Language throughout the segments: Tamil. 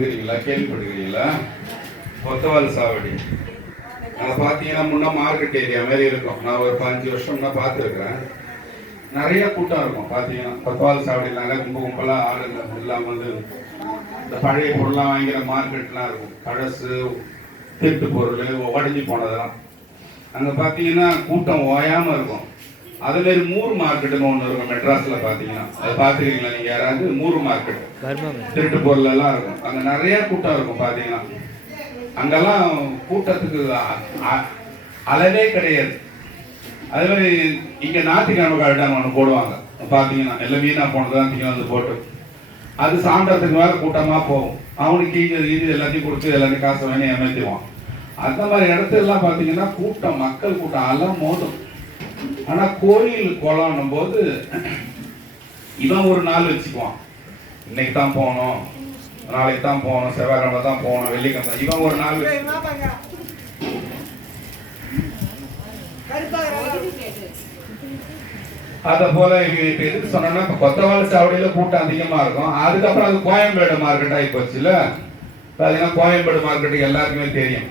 பார்த்துக்கிறீங்களா, கேள்விப்பட்டுக்கிறீங்களா? கொத்தவால் சாவடி அதை பார்த்தீங்கன்னா முன்னே மார்க்கெட் ஏரியா மாதிரி இருக்கும். நான் ஒரு 5 வருஷம்னா பார்த்துருக்குறேன். நிறைய கூட்டம் இருக்கும். பார்த்தீங்கன்னா கொத்தவால் சாவடினால கும்பலாக ஆளுங்க எல்லாம் வந்து இந்த பழைய பொருள்லாம் வாங்கிற மார்க்கெட்லாம் இருக்கும். பழசு, திருட்டு பொருள், உடஞ்சி போனதெல்லாம் அங்கே பார்த்தீங்கன்னா கூட்டம் ஓயாமல் இருக்கும். அதுமாரி மூர் மார்க்கெட்டுன்னு ஒன்று இருக்கும் மெட்ராஸில். பார்த்தீங்கன்னா அதை பார்த்துக்கிறீங்களா நீங்கள் யாராவது? மூர் மார்க்கெட் திருட்டு பொருள் எல்லாம் இருக்கும். அங்கே நிறைய கூட்டம் இருக்கும். பார்த்தீங்கன்னா அங்கெல்லாம் கூட்டத்துக்கு அளவே கிடையாது. அதே மாதிரி இங்கே ஞாயிற்றுக்கிழமை கரெக்டாக ஒன்று போடுவாங்க. பார்த்தீங்கன்னா எல்லாம் வீணாக போனதான் திங்க வந்து போட்டு அது சாயந்தரத்துக்கு மேலே கூட்டமாக போகும். அவனுக்கு இது எல்லாத்தையும் கொடுத்து எல்லாத்தையும் காசு வாங்கி ஏமாற்றிடுவான். அந்த மாதிரி இடத்துலாம் பார்த்தீங்கன்னா கூட்டம், மக்கள் கூட்டம் எல்லாம் மோதும். ஆனால் கோயில் குளம்னும் போது இவன் ஒரு நாள் வச்சுக்குவான். இன்னைக்கு தான் போகணும், நாளைக்கு தான் போகணும், செவ்வாய்க்கிழமை தான் போகணும், வெள்ளிக்கிழமை. இவன் ஒரு நாள் அதை போல இப்ப எதுக்கு சொன்னா, இப்ப கொத்தவால் சாவடியில கூட்டம் அதிகமா இருக்கும். அதுக்கப்புறம் அது கோயம்பேடு மார்க்கெட் ஆகி போச்சுல. பாத்தீங்கன்னா கோயம்பேடு மார்க்கெட்டுக்கு எல்லாருக்குமே தெரியும்.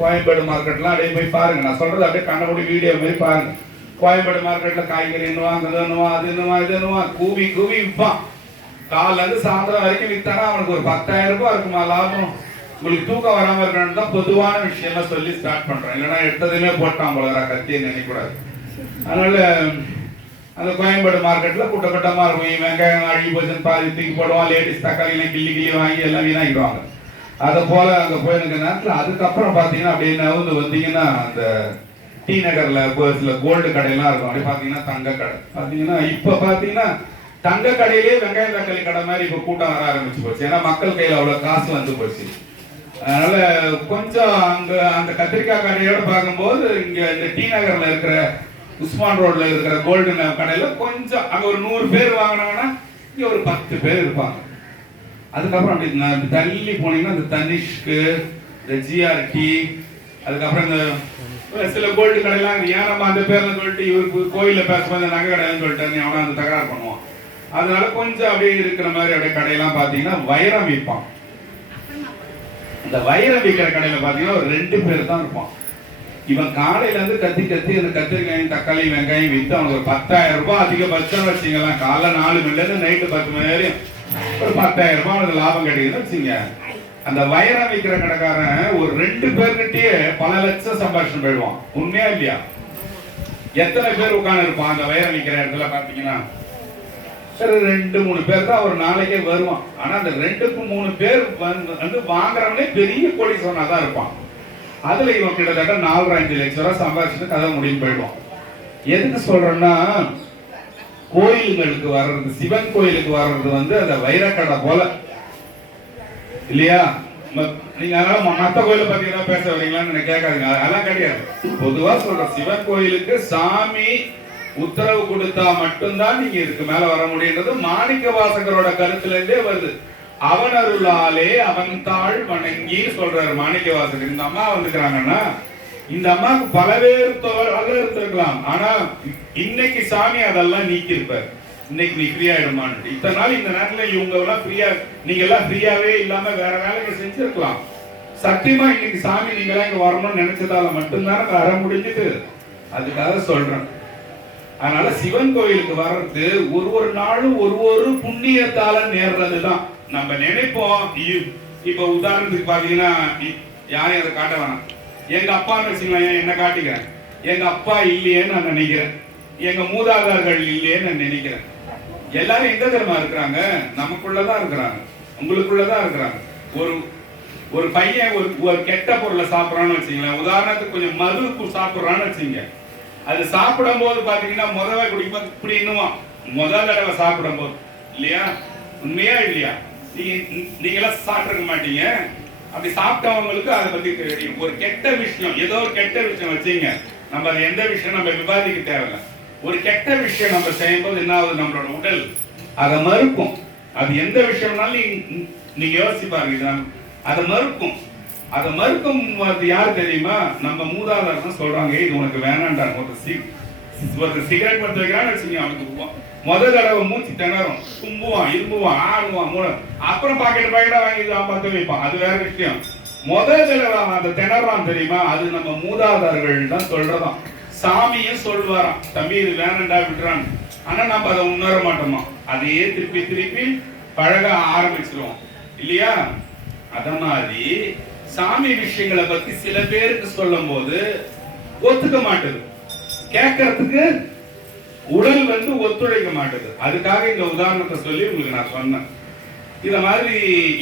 கோயம்பேடு மார்க்கெட்லாம் அப்படியே போய் பாருங்க. நான் சொல்றது அப்படியே கண்ணபடி வீடியோ மாதிரி பாருங்க. கோயம்பேடு மார்க்கெட்ல காய்கறி என்னவா, அது என்னவா, இது என்னவா, கூவி கூவி விற்பான். காலைல இருந்து சாயந்தரம் வரைக்கும் வித்தானா அவனுக்கு ஒரு 10,000 ரூபாய் இருக்குமா லாபம். உங்களுக்கு தூக்கம் வராம இருக்கணும்னு தான் பொதுவான விஷயமா சொல்லி ஸ்டார்ட் பண்றேன். இல்லைன்னா எடுத்ததுமே போட்டான் போல கத்தியை நினைக்கூடாது. அதனால அந்த கோயம்பேடு மார்க்கெட்ல கூட்டப்பட்டமா இருக்கும். வெங்காயம் அழுகி போச்சுன்னு பாதி தூக்கி போடுவான். லேடிஸ் தக்காளிலாம் கிள்ளி கிள்ளி வாங்கி எல்லாம் வீணாக்கிடுவாங்க. அதை போல அங்க போயிருக்க நேரத்தில் அதுக்கப்புறம் பாத்தீங்கன்னா அப்படியே நவுந்து வந்தீங்கன்னா அந்த டி நகர்ல சில கோல்டு கடையெல்லாம் இருக்கும். அப்படி பாத்தீங்கன்னா தங்க கடை. பாத்தீங்கன்னா இப்ப பாத்தீங்கன்னா தங்க கடையிலேயே வெங்காயம் தக்காளி கடை மாதிரி இப்ப கூட்டம் வர ஆரம்பிச்சு போச்சு. ஏன்னா மக்கள் கையில அவ்வளவு காசு வந்து போச்சு. அதனால கொஞ்சம் அங்க அந்த கத்திரிக்காய் கடையோட பார்க்கும்போது இங்க இந்த டி நகர்ல இருக்கிற உஸ்மான் ரோட்ல இருக்கிற கோல்டு கடையில கொஞ்சம் அங்க ஒரு 100 பேர் வாங்கினாங்கன்னா இங்க ஒரு 10 பேர் இருப்பாங்க. அதுக்கப்புறம் அப்படி தள்ளி போனீங்கன்னா இந்த தனிஷ்கு, இந்த ஜிஆர்டி, அதுக்கப்புறம் இந்த சில கோல்டு கடையெல்லாம் ஏனம்மா அந்த பேர்ல சொல்லிட்டு இவருக்கு கோயில பேசும்போது நகை கடைன்னு சொல்லிட்டு அவனை அந்த தகராறு பண்ணுவான். அதனால கொஞ்சம் அப்படியே இருக்கிற மாதிரி அப்படியே கடையெல்லாம் பாத்தீங்கன்னா வைரம் விற்பான். இந்த வைரம் விற்கிற கடையில பாத்தீங்கன்னா ஒரு 2 பேர் தான் இருப்பான். இவன் காலையில இருந்து கத்தி கத்தி அந்த கத்திரிக்காயும் தக்காளி வெங்காயம் வித்து அவனுக்கு ஒரு 10,000 ரூபாய் அதிகபட்சம் வச்சுக்கலாம். காலைல 4 மணில இருந்து நைட்டு 10 மணி வரையும் ஒரு 10,000 ரூபாய் அவனுக்கு லாபம் கிடைக்குதுன்னு வச்சுங்க. அந்த வைரம் விற்கிற கடைக்காரன் ஒரு 2 பேர்கிட்டயே பல லட்சம் சம்பாஷணம் போயிடுவான். உண்மையா இல்லையா? எத்தனை பேர் உட்கார்ந்து இருப்பான் அந்த வைரம் விற்கிற இடத்துல பாத்தீங்கன்னா? சரி 2-3 பேர் தான் ஒரு நாளைக்கே வருவான். ஆனா அந்த 2-3 பேர் வந்து வாங்குறவனே பெரிய கோடீஸ்வரனா தான் இருப்பான். அதுல இவன் கிட்டத்தட்ட 4-5 லட்சம் ரூபாய் சம்பாதிச்சுட்டு கதை முடியும் போயிடுவான். எதுக்கு சொல்றேன்னா, கோயில்களுக்கு வர்றது, சிவன் கோயிலுக்கு வர்றது வந்து அந்த வைரக்கடை போல இல்லையா? நீங்க அதனால மத்த கோயிலை பத்தி ஏதாவது பேச வரீங்களான்னு கேட்காதீங்க. அதெல்லாம் கிடையாது. பொதுவா சொல்ற சிவன் கோயிலுக்கு சாமி உத்தரவு கொடுத்தா மட்டும்தான் நீங்க இதுக்கு மேல வர முடியுன்றது மாணிக்க வாசகரோட கருத்துல இருந்தே வருது. அவன் அருளாலே அவன் தாழ் வணங்கி சொல்றாரு மாணிக்க வாசகர். இந்த அம்மா வந்துக்கிறாங்கன்னா இந்த அம்மாவுக்கு பலவேறு இருந்திருக்கலாம். ஆனா இன்னைக்கு சாமி அதெல்லாம் நீக்கி இருப்பார். இன்னைக்கு நீ ஃப்ரீ ஆயிடுமான்னு. இத்தனை நாள் இந்த நேரத்துல இவங்க எல்லாம் ஃப்ரீயா, நீங்க எல்லாம் ஃப்ரீயாவே இல்லாம வேற வேலையை செஞ்சிருக்கலாம். சத்தியமா இன்னைக்கு சாமி நீங்க எல்லாம் இங்க வரணும்னு நினைச்சதால மட்டும்தானே வர முடிஞ்சது. அதுக்காக சொல்றேன். அதனால சிவன் கோயிலுக்கு வர்றது ஒரு நாளும் ஒரு புண்ணியத்தால நேர்றதுதான். நம்ம நினைப்போம். இப்ப உதாரணத்துக்கு பாத்தீங்கன்னா யாரையும் அதை காட்ட வேணாம். எங்க அப்பான்னு வச்சுக்கலாம், என்ன காட்டிக்கிறேன். எங்க அப்பா இல்லையேன்னு நான் நினைக்கிறேன். எங்க மூதாதார்கள் இல்லையேன்னு நான் நினைக்கிறேன். எல்லாரும் எங்க தெரியுமா இருக்கிறாங்க? நமக்குள்ளதான் இருக்கிறாங்க, உங்களுக்குள்ளதான் இருக்கிறாங்க. ஒரு பையன் ஒரு கெட்ட பொருளை சாப்பிடறான்னு வச்சுங்களேன். உதாரணத்துக்கு கொஞ்சம் மது சாப்பிடுறான்னு வச்சுங்க. அது சாப்பிடும் போது பாத்தீங்கன்னா முதல்ல குடிக்கும் இப்படி இன்னும் முதல் தடவை சாப்பிடும் போது இல்லையா? உண்மையா இல்லையா? நீங்க எல்லாம் சாப்பிட்டுருக்க மாட்டீங்க. அப்படி சாப்பிட்டவங்களுக்கு அதை பத்தி தெரியும். ஒரு கெட்ட விஷயம், ஏதோ ஒரு கெட்ட விஷயம் வச்சுங்க. நம்ம அது எந்த விஷயம் நம்ம விவாதிக்க தேவையில்லை. ஒரு கெட்ட விஷயம் நம்ம செய்யும் போது என்ன ஆகுது? நம்மளோட உடல் அதை மறுக்கும். அது எந்த விஷயம்னாலும் நீங்க யோசிச்சு பாருங்க. அதை மறுக்கும். அதை மறுக்கும் யாரு தெரியுமா? நம்ம மூதாதாரம் தான் சொல்றாங்க. இது உனக்கு வேணான்றாங்க. ஒரு சிகரெட் படுத்து வைக்கிறான்னு வச்சுங்க, அவனுக்கு தடவை மூச்சு திணறும், தும்புவான், இரும்புவான், ஆடுவான், அப்புறம் பாக்கெட் வாங்கி பத்த வைப்பான். அது வேற விஷயம். தடவை அந்த திணறான் தெரியுமா, அது நம்ம மூதாதார்கள் தான் சொல்றதாம். சாமியும் சொல்வாராம், தம்பி இது வேணண்டா விட்டுறான். ஆனா நம்ம அதை உணர மாட்டோமா, அதையே திருப்பி திருப்பி பழக ஆரம்பிச்சிருவோம் இல்லையா? அத மாதிரி சாமி விஷயங்களை பத்தி சில பேருக்கு சொல்லும் போது ஒத்துக்க மாட்டது, கேட்கறதுக்கு உடல் ஒத்துழைக்க மாட்டது. அதுக்காக இந்த உதாரணத்தை சொல்லி உங்களுக்கு நான் சொன்னேன். இத மாதிரி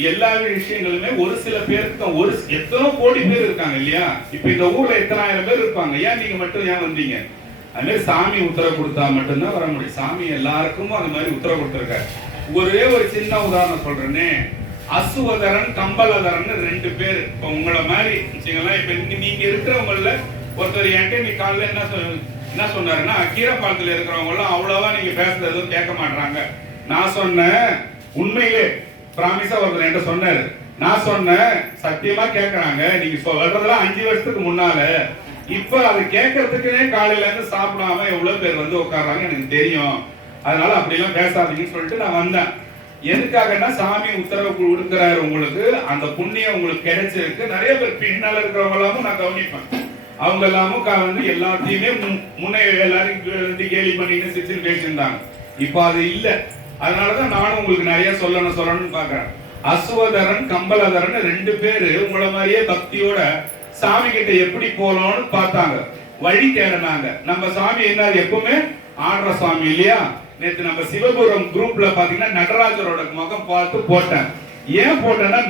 எல்லா விஷயங்களுமே ஒரு சில பேருக்கு தான். ஒரு எத்தனை கோடி பேர் இருக்காங்க இல்லையா? இப்ப இந்த ஊர்ல எத்தனை ஆயிரம் பேர் இருப்பாங்க, ஏன் நீங்க மட்டும் ஏன் வந்தீங்க? அது மாதிரி சாமி உத்தரவு கொடுத்தா மட்டும்தான் வர முடியும். சாமி எல்லாருக்கும் அது மாதிரி உத்தரவு கொடுத்திருக்காரு. ஒரே ஒரு சின்ன உதாரணம் சொல்றேனே, அசுவதரன் கம்பலதரன் 2 பேர். இப்ப உங்களை மாதிரி இப்ப நீங்க இருக்கிறவங்கள ஒருத்தர் என்கிட்ட நீ காலைல என்ன சொன்னாருன்னா, கீரப்பாலத்துல இருக்கிறவங்க எல்லாம் அவ்வளவா நீங்க பேசுறது எதுவும் கேட்க மாட்டாங்க. நான் சொன்னேன், உண்மையிலே பிராமிஸா ஒருத்தர் என்கிட்ட சொன்னாரு. நான் சொன்னேன், சத்தியமா கேட்கறாங்க. நீங்க சொல்றதெல்லாம் 5 வருஷத்துக்கு முன்னால. இப்ப அதை கேட்கறதுக்குனே காலையில இருந்து சாப்பிடாம எவ்வளவு பேர் உட்கார்றாங்க எனக்கு தெரியும். அதனால அப்படி எல்லாம் பேசாதீங்கன்னு சொல்லிட்டு நான் வந்தேன். எதுக்காகன்னா, சாமி உத்தரவு கொடுக்கிறாரு உங்களுக்கு, அந்த புண்ணியம் உங்களுக்கு கிடைச்சிருக்கு. நிறைய பேர் பின்னால இருக்கிறவங்க எல்லாமும் நான் கவனிப்பேன். அவங்க எல்லாமும் எல்லாத்தையுமே முன்னே எல்லாரும் கேலி பண்ணிட்டு சிரிச்சு பேசியிருந்தாங்க. இப்ப அது இல்ல. அதனாலதான் நானும் உங்களுக்கு நிறைய சொல்லணும்னு பாக்குறேன். அசுவதரன் கம்பலதரன் 2 பேரு உங்களை மாதிரியே பக்தியோட சாமி கிட்ட எப்படி போலாம்னு பார்த்தாங்க, வழி தேடினாங்க. நம்ம சாமி என்ன எப்பவுமே ஆடுற சாமி இல்லையா? நேற்று நம்ம சிவபுரம் குரூப்ல பாத்தீங்கன்னா நடராஜரோட முகம் பார்த்து போட்டேன். ஏன் போட்டேன்னா,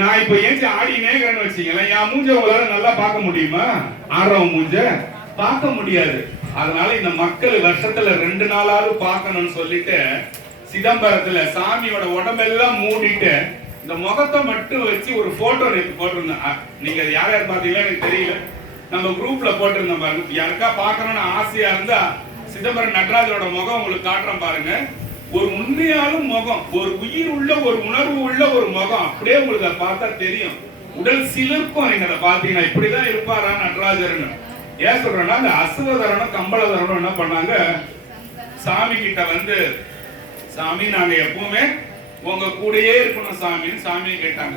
நான் இப்ப ஏன் ஆடினேங்கிறேன்னு வச்சீங்களேன், என் மூஞ்ச உங்களால நல்லா பார்க்க முடியுமா? ஆடுறவன் மூஞ்ச பார்க்க முடியாது. அதனால இந்த மக்கள் வருஷத்துல 2 நாளாவது பார்க்கணும்னு சொல்லிட்டு சிதம்பரத்துல சாமியோட உடம்பெல்லாம் மூடிட்டு இந்த முகத்தை மட்டும் வச்சு ஒரு போட்டோ போட்டிருந்தேன். நீங்க யார் யார் பாத்தீங்களா எனக்கு தெரியல, நம்ம குரூப்ல போட்டிருந்தோம் பாருங்க. யாருக்கா பார்க்கணும்னு ஆசையா இருந்தா சிதம்பரம் நடராஜரோட முகம் உங்களுக்கு காட்டுறேன் பாருங்க. ஒரு உண்மையாலும் முகம், ஒரு உயிர் உள்ள, ஒரு உணர்வு உள்ள ஒரு முகம். அப்படியே உங்களுக்கு அதை பார்த்தா தெரியும், உடல் சிலிர்க்கும். நீங்க அதை பாத்தீங்கன்னா இப்படிதான் இருப்பாரா நடராஜர்னு. ஏன் சொல்றேன்னா, இந்த அசுவதரனும் கம்பலதரனும் என்ன பண்ணாங்க, சாமி கிட்ட சாமி நாங்க எப்பவுமே உங்க கூடயே இருக்கணும் சாமின்னு சாமியை கேட்டாங்க.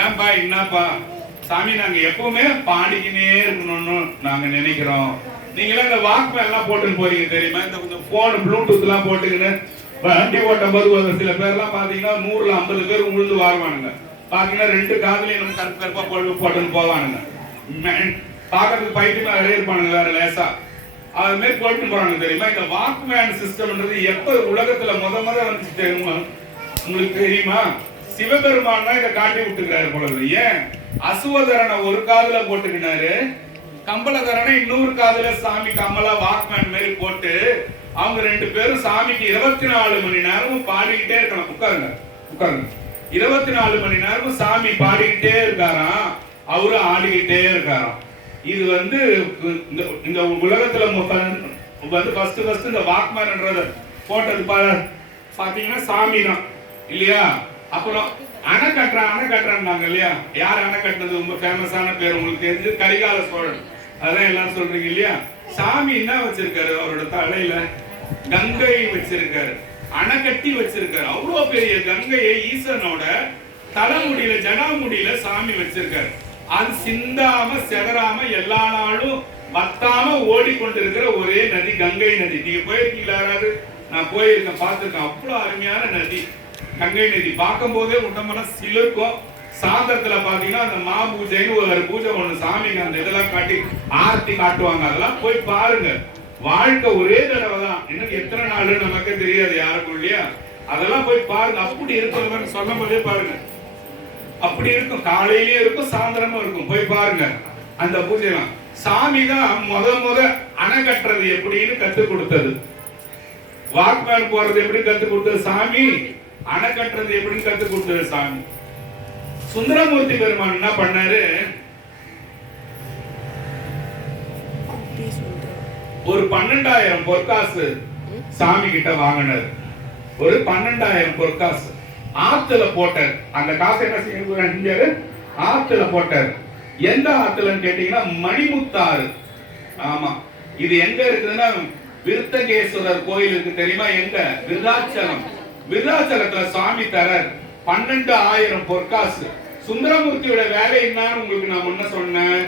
ஏன்பா என்னப்பா? சாமி நாங்க எப்பவுமே பாடிக்கினே இருக்கணும்னு நாங்க நினைக்கிறோம். நீங்களே இந்த வாக்மேன் எல்லாம் போட்டுன்னு போறீங்க தெரியுமா? இந்த கொஞ்சம் போன் ப்ளூடூத் எல்லாம் போட்டுக்கின்னு வண்டி ஓட்டும் போது சில பேர் எல்லாம் பாத்தீங்கன்னா 100ல 50 பேர் உழுந்து வாருவானுங்க. பாத்தீங்கன்னா 2 காதுலயும் நம்ம கருப்பு கருப்பா போட்டுன்னு போவானுங்க. பாக்கிறதுக்கு பைத்தியமா நிறைய இருப்பானுங்க வேற லேசா. அது மாதிரி போட்டுன்னு போறாங்க தெரியுமா? இந்த வாக்மேன் சிஸ்டம்ன்றது எப்ப உலகத்துல முத வந்துச்சு தெரியுமா? உங்களுக்கு தெரியுமா? சிவபெருமான் தான் இதை காட்டி விட்டுக்கிறாரு பொழுது. ஏன் அசுவதரனை ஒரு காதுல போட்டுக்கினாரு, கம்பலதரனை இன்னொரு காதுல சாமி கமலா வாக்மேன் மாதிரி போட்டு அவங்க 2 பேரும் சாமிக்கு 24 மணி நேரமும் பாடிக்கிட்டே இருக்கணும். உட்காருங்க உட்காருங்க. 24 மணி நேரமும் சாமி பாடிக்கிட்டே இருக்காராம், அவரு ஆடிக்கிட்டே இருக்காராம். இது இந்த உலகத்துல ஃபர்ஸ்ட் இந்த வாக்மேன்ன்றத போட்டது பாத்தீங்கன்னா சாமி தான் இல்லையா? அப்புறம் அணை கட்டுறாங்க இல்லையா? யார் அணை கட்டினது? ரொம்ப ஃபேமஸான பேர் உங்களுக்கு தெரிஞ்சு கரிகால சோழன். அதான் எல்லாம் சொல்றீங்க இல்லையா? சாமி என்ன வச்சிருக்காரு? அவரோட தலையில கங்கை வச்சிருக்காரு, அணை கட்டி வச்சிருக்காரு. அவ்வளவு பெரிய கங்கையை ஈசனோட தலைமுடியில ஜடாமுடியில சாமி வச்சிருக்காரு. அது சிந்தாம செதறாம எல்லா நாளும் வத்தாம ஓடிக்கொண்டிருக்கிற ஒரே நதி கங்கை நதி. நீங்க போயிருக்கீங்களா யாராவது? நான் போயிருக்கேன், பார்த்திருக்கேன். அவ்வளவு அருமையான நதி கங்கை நதி. பார்க்கும் போதே உடம்பெல்லாம் சிலிர்க்கும். சாயந்தரத்துல பாத்தீங்கன்னா அந்த மா பூஜைன்னு ஒரு பூஜை ஒண்ணு சாமிக்கு அந்த இதெல்லாம் காட்டி ஆர்த்தி காட்டுவாங்க. அதெல்லாம் போய் பாருங்க. வாழ்க்கை ஒரே தடவை தான், இன்னும் எத்தனை நாள் நமக்கு தெரியாது யாருக்கும் இல்லையா? அதெல்லாம் போய் பாருங்க. அப்படி இருக்கிறவங்க சொல்லும் போதே பாருங்க, அப்படி இருக்கும். காலையிலயும் இருக்கும், சாயந்தரமும் இருக்கும். போய் பாருங்க அந்த பூஜைலாம். சாமி தான் முத அணை கட்டுறது எப்படின்னு கத்து கொடுத்தது. வாக்மேன் போறது எப்படி கத்து கொடுத்தது சாமி, அணை கட்டுறது எப்படின்னு கத்து கொடுத்தது சாமி. சுந்தரமூர்த்தி பெருமான் என்ன பண்ணாரு, ஒரு 12,000 பொற்காசு சாமி கிட்ட வாங்கினார். ஒரு 12,000 பொற்காசு ஆத்துல போட்டார். அந்த காசை என்ன செய்ய ஆத்துல போட்டார். எந்த ஆத்துலன்னு கேட்டீங்கன்னா மணிமுத்தாறு. ஆமா, இது எங்க இருக்குதுன்னா விருத்தகேஸ்வரர் கோயில் இருக்கு தெரியுமா? எங்க? விருதாச்சலம். விருதாச்சலத்துல சுவாமி தரர் 12,000 பொற்காசு. சுந்தரமூர்த்தியோட வேலை என்னன்னு உங்களுக்கு நான் முன்ன சொன்னேன்.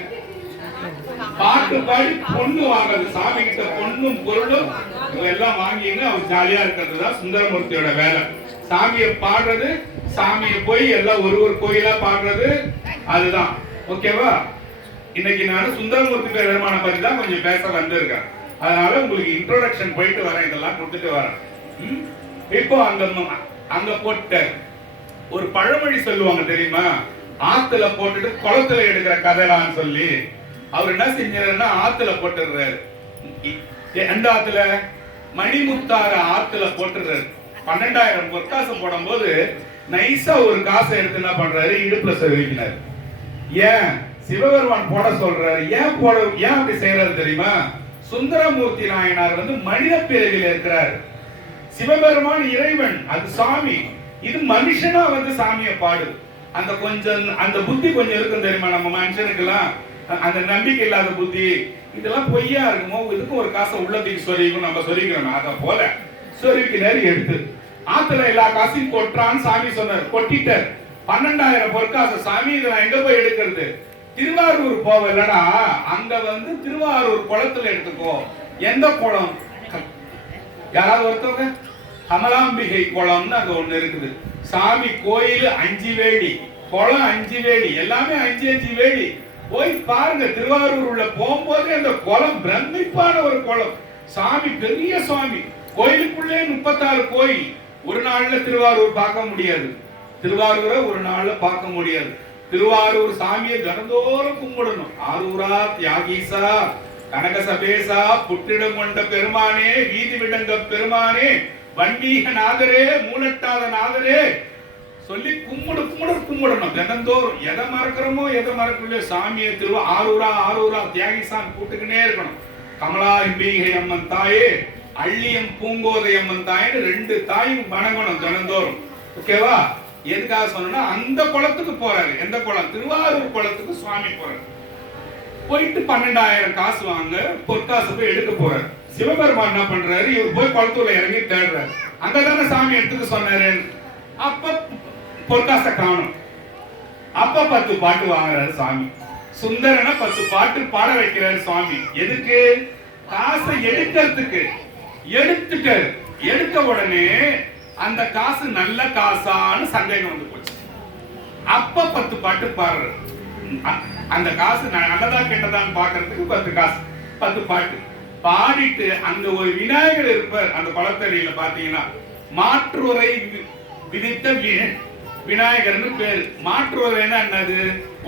பாட்டு பாடி பொண்ணு வாங்குறது. சாமி கிட்ட பொண்ணும் பொருளும் எல்லாம் வாங்கிங்க அவர் ஜாலியா இருக்கிறது தான் சுந்தரமூர்த்தியோட வேலை. சாமியை பாடுறது, சாமியை போய் எல்லாம் ஒரு ஒரு கோயிலா பாடுறது, அதுதான். ஓகேவா? இன்னைக்கு நான் சுந்தரமூர்த்தி பெருமானை பத்தி தான் கொஞ்சம் பேச வந்திருக்கேன். அதனால உங்களுக்கு இன்ட்ரோடக்ஷன் போயிட்டு வரேன், இதெல்லாம் கொடுத்துட்டு வரேன். இப்போ அங்க போட்ட ஒரு பழமொழி சொல்லுவாங்க தெரியுமா? ஆத்துல போட்டுட்டு குளத்துல எடுக்கிற கதைலான்னு சொல்லி அவர் என்ன செஞ்சாருன்னா ஆத்துல போட்டுறாரு. எந்த ஆத்துல? மணிமுத்தாறு ஆத்துல போட்டுறாரு. 12,000 பொற்காசம் போடும் போது நைஸா ஒரு காசை எடுத்து என்ன பண்றாரு? இடுப்புல சொருகினார். ஏன் சிவபெருமான் போட சொல்றாரு? ஏன் அப்படி செய்யறாரு தெரியுமா? சுந்தரமூர்த்தி நாயனார் மனித பிறவியில் இருக்கிறார். சிவபெருமான் இறைவன், அது சாமி. இது மனுஷனா சாமியை பாடு. அந்த புத்தி கொஞ்சம் இருக்கும் தெரியுமா? நம்ம மனுஷனுக்கெல்லாம் அந்த நம்பிக்கை இல்லாத புத்தி, இதெல்லாம் பொய்யா இருக்குமோ, இதுக்கும் ஒரு காசை உள்ளத்துக்கு சொல்லிக்கும் நம்ம சொல்லிக்கிறோம். அத போல சொருக்கினார். எடுத்து ஆத்துல எல்லா காசையும் கொட்டுறான்னு சாமி சொன்னார். கொட்டிட்டார். 12,000 பொற்காசு. சாமி இதை நான் எங்க போய் எடுக்கிறது? திருவாரூர் போவலடா, அங்க திருவாரூர் குளத்துல எடுத்துக்கோ. எந்த குளம்? யாராவது ஒருத்தவங்க? கமலாம்பிகை குளம்னு அங்க ஒண்ணு இருக்குது. சாமி கோயில் 5 வேடி, குளம் 5 வேடி, எல்லாமே 5 வேடி. போய் பாருங்க. திருவாரூர் உள்ள போகும்போது அந்த குளம் பிரமிப்பான ஒரு குளம். சாமி பெரிய சுவாமி. கோயிலுக்குள்ளே 36 கோயில். ஒரு நாள்ல திருவாரூர் பார்க்க முடியாது. திருவாரூரை ஒரு நாள்ல பார்க்க முடியாது. திருவாரூர் சாமியை தினந்தோறும் கும்பிடணும். ஆரூரா தியாகீசா கனக சபேசா புற்றிடம் கொண்ட பெருமானே, வீதி விடங்க பெருமானே, வண்டீக நாதரே, மூலட்டாத நாதரே சொல்லி கும்பிடணும் தினந்தோறும். எதை மறக்கிறோமோ எதை மறக்கலையோ சாமியை ஆரூரா தியாகிசான் கூட்டுக்கினே இருக்கணும். கமலா அம்பிகை அம்மன் தாயே, அள்ளியம் பூங்கோதை அம்மன் தாயின்னு 2 தாயும் வணங்கணும் தினந்தோறும். ஓகேவா? எதுக்காக சொன்னா அந்த குளத்துக்கு போறாரு. எந்த குளம்? திருவாரூர் குளத்துக்கு சுவாமி போறாரு. போயிட்டு 12,000 காசு வாங்க பொற்காசு போய் எடுக்க போறாரு. சிவபெருமான் என்ன பண்றாரு? இவர் போய் குளத்துல இறங்கி தேடுறாரு. அங்கதானே சாமி எடுத்துக்க சொன்னாரு. அப்ப பொற்காசை காணும். அப்ப 10 பாட்டு வாங்குறாரு சாமி. சுந்தரனை 10 பாட்டு பாட வைக்கிறாரு சுவாமி. எதுக்கு? காசை எடுக்கிறதுக்கு. எடுத்த உடனே அந்த காசு நல்ல காசான்னு சந்தேகம் வந்து போச்சு. அப்ப 10 பாட்டு பாடுறாரு. அந்த காசு நல்லதா கெட்டதான்னு பாக்குறதுக்கு 10 பாட்டு பாடிட்டு அங்க ஒரு விநாயகர் இருப்பார். அந்த குளத்தடியில பாத்தீங்கன்னா மாற்றுரை விதித்த விநாயகர்னு பேரு. மாற்றுரைன்னா என்னது?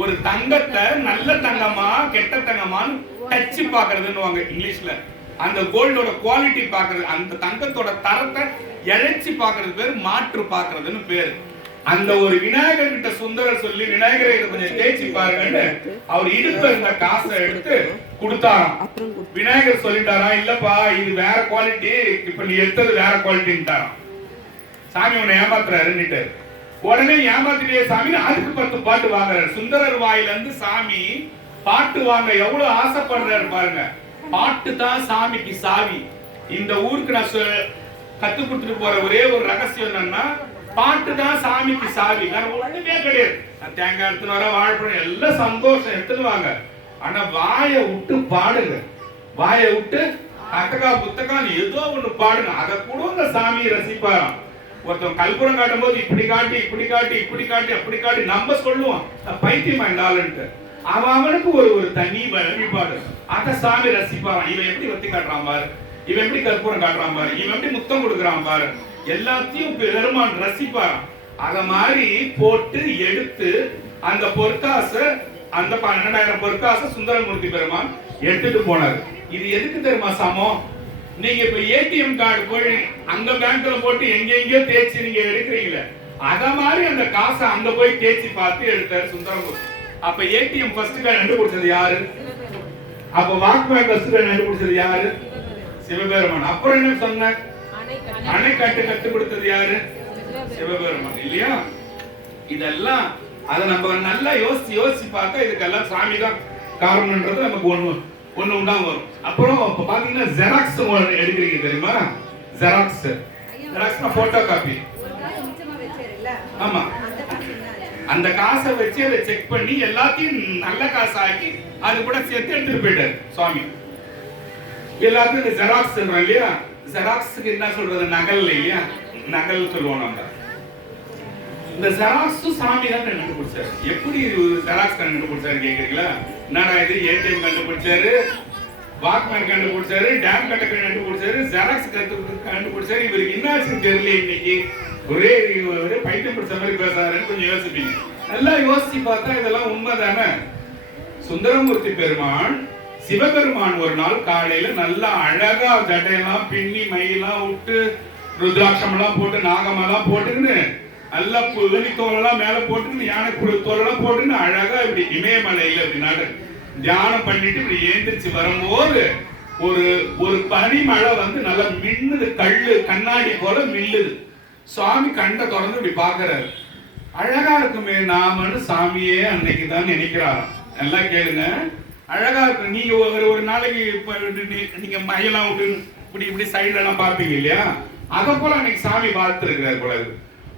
ஒரு தங்கத்தை நல்ல தங்கமா கெட்ட தங்கமான்னு டச்சு பாக்குறதுன்னு இங்கிலீஷ்ல. அந்த கோல்டோட குவாலிட்டி பாக்குறது, அந்த தங்கத்தோட தரத்தை இழைச்சி பாக்குறது பேரு மாற்று பாக்குறதுன்னு பேரு. அந்த ஒரு விநாயகர் கிட்ட சுந்தரர் சொல்லி, விநாயகரை கொஞ்சம் தேய்ச்சி பாருங்கன்னு அவர் இடுப்புல இருந்த காசை எடுத்து கொடுத்தாராம். விநாயகர் சொல்லிட்டாரா, இல்லப்பா இது வேற குவாலிட்டி, இப்ப நீ எடுத்தது வேற குவாலிட்டின்ட்டாராம். சாமி உன்னை ஏமாத்துறாருன்னுட்டு உடனே ஏமாத்திட்டே சாமி அதுக்கு 10 பாட்டு வாங்குறாரு. சுந்தரர் வாயில இருந்து சாமி பாட்டு வாங்க எவ்வளவு ஆசைப்படுறாரு பாருங்க. பாட்டு தான் சாமிக்கு சாவி. இந்த ஊருக்கு நான் கத்து கொடுத்துட்டு போற ஒரே ஒரு ரகசியம் என்னன்னா, பாட்டு தான் சாமிக்கு சாவி. வேற ஒண்ணுமே கிடையாது. தேங்காய் எடுத்துன்னு வர, வாழைப்பழம் எல்லாம் சந்தோஷம் எடுத்துன்னு வாங்க. ஆனா வாயை விட்டு பாடுங்க. வாயை விட்டு அத்தகா புத்தகம் ஏதோ ஒண்ணு பாடுங்க. அதை கூட சாமி ரசிப்பாராம். ஒருத்தன் கல்புரம் காட்டும் போது இப்படி காட்டி இப்படி காட்டி இப்படி காட்டி அப்படி காட்டி நம்ம சொல்லுவான் பைத்தியமா இருந்தாலுன்ட்டு. அவனுக்கு ஒரு தனி வழிபாடு. அத சாமி ரசிப்பாராம். இவன் எப்படி வத்தி காட்டுறான் பாரு, இவன் எப்படி கற்பூரம் காட்டுறான் பாரு, இவன் எப்படி முத்தம் கொடுக்குறான் பாரு, எல்லாத்தையும் பெருமான் ரசிப்பாராம். அத மாதிரி போட்டு எடுத்து அந்த பொற்காச, அந்த 12,000 பொற்காச சுந்தரமூர்த்தி பெருமான் எடுத்துட்டு போனாரு. இது எதுக்கு தெரியுமா சமம்? நீங்க இப்ப ஏடிஎம் கார்டு போய் அங்க பேங்க்ல போட்டு எங்கெங்கயோ தேய்ச்சி நீங்க எடுக்கிறீங்களே, அத மாதிரி அந்த காசை அங்க போய் தேய்ச்சி பார்த்து எடுத்தாரு சுந்தரமூர்த்தி. அப்ப ஏடிஎம் ஃபர்ஸ்ட் கார்டு கண்டுபிடிச்சது யாரு? அப்ப வாக்மேன் ஃபர்ஸ்ட் கார்டு கண்டுபிடிச்சது யாரு? சிவபெருமான். அப்புறம் என்ன சொன்ன? அணைக்கட்டு கத்து கொடுத்தது யாரு? சிவபெருமான் இல்லையா? இதெல்லாம் அத நம்ம நல்லா யோசிச்சு பார்த்தா இதுக்கெல்லாம் சாமி தான் காரணம்ன்றது நமக்கு ஒண்ணு உண்டா வரும். அப்புறம் இப்ப பாத்தீங்கன்னா ஜெராக்ஸ் எடுக்கிறீங்க தெரியுமா? Xerox photocopy. ஆமா, அந்த காசை வச்சு அதை செக் பண்ணி எல்லாத்தையும் நல்ல காசு ஆக்கி அது கூட சேர்த்து எடுத்துட்டு போயிட்டாரு சுவாமி. எல்லாத்தையும் இந்த ஜெராக்ஸ் சொல்றோம் இல்லையா, ஜெராக்ஸுக்கு என்ன சொல்றது, நகல் இல்லையா, நகல் சொல்லுவோம் நம்ம. இந்த ஜெராக்ஸ் சாமி தான் கண்டுபிடிச்சாரு. எப்படி ஜெராக்ஸ் கண்டுபிடிச்சாரு கேக்குறீங்களா? என்னடா இது, ஏடிஎம் கண்டுபிடிச்சாரு, வாக்மேன் கண்டுபிடிச்சாரு, டேம் கண்டுபிடிச்சாரு, ஜெராக்ஸ் கண்டுபிடிச்சாரு, இவருக்கு என்னாச்சுன்னு தெரியல. இன்னைக்கு ஒரே பைத்தியம் பிடிச்ச மாதிரி பேசுறாருன்னு கொஞ்சம் யோசிப்பீங்க. நல்லா யோசிச்சு பார்த்தா இதெல்லாம் உண்மைதானே. சுந்தரமூர்த்தி பெருமான் சிவபெருமான் ஒரு நாள் காலையில நல்லா அழகா ஜடையெல்லாம் பின்னி மையெல்லாம் விட்டு ருத்ராட்சம் எல்லாம் போட்டு நாகமெல்லாம் போட்டுன்னு நல்லா தோலெல்லாம் மேல போட்டு யானை தோலெல்லாம் போட்டுன்னு அழகா இப்படி இமயமலையில இப்படி நாடு தியானம் பண்ணிட்டு இப்படி ஏந்திரிச்சு வரும்போது ஒரு ஒரு பனிமழை வந்து நல்லா மின்னுது, கல்லு கண்ணாடி போல மில்லுது. சுவாமி கண்ணை திறந்து இப்படி பாக்குறாரு. அழகா இருக்குமே நாமன்னு சாமியே அன்னைக்கு தான் நினைக்கிறாராம். எல்லாம் கேளுங்க, அழகா இருக்கு. நீங்க ஒரு நாளைக்கு நீங்க மையெல்லாம் விட்டு இப்படி இப்படி சைடுல எல்லாம் பாப்பீங்க இல்லையா, அத போல அன்னைக்கு சாமி பார்த்து இருக்கிறார் போல.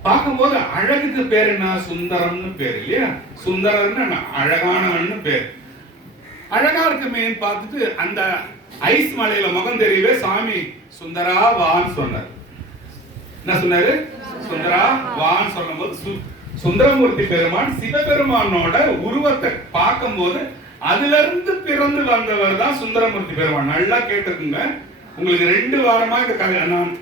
பார்க்கும்போது அழகுக்கு பேர் என்ன, சுந்தரம்னு பேர் இல்லையா. சுந்தரம்னு அழகானவன்னு பேர். அழகா இருக்குமே பார்த்துட்டு அந்த ஐஸ் மலையில முகம் தெரியவே சாமி சுந்தரா வான்னு சொன்னார். என்ன சொன்னாரு? சுந்தரா வான்னு சொல்லும் போது சுந்தரமூர்த்தி பெருமான் சிவபெருமானோட உருவத்தை பார்க்கும் போது அதுல இருந்து பிறந்து வந்தவர் தான் சுந்தரமூர்த்தி பெருமான். நல்லா கேட்டுக்குங்க. உங்களுக்கு 2 வாரமா இந்த கதை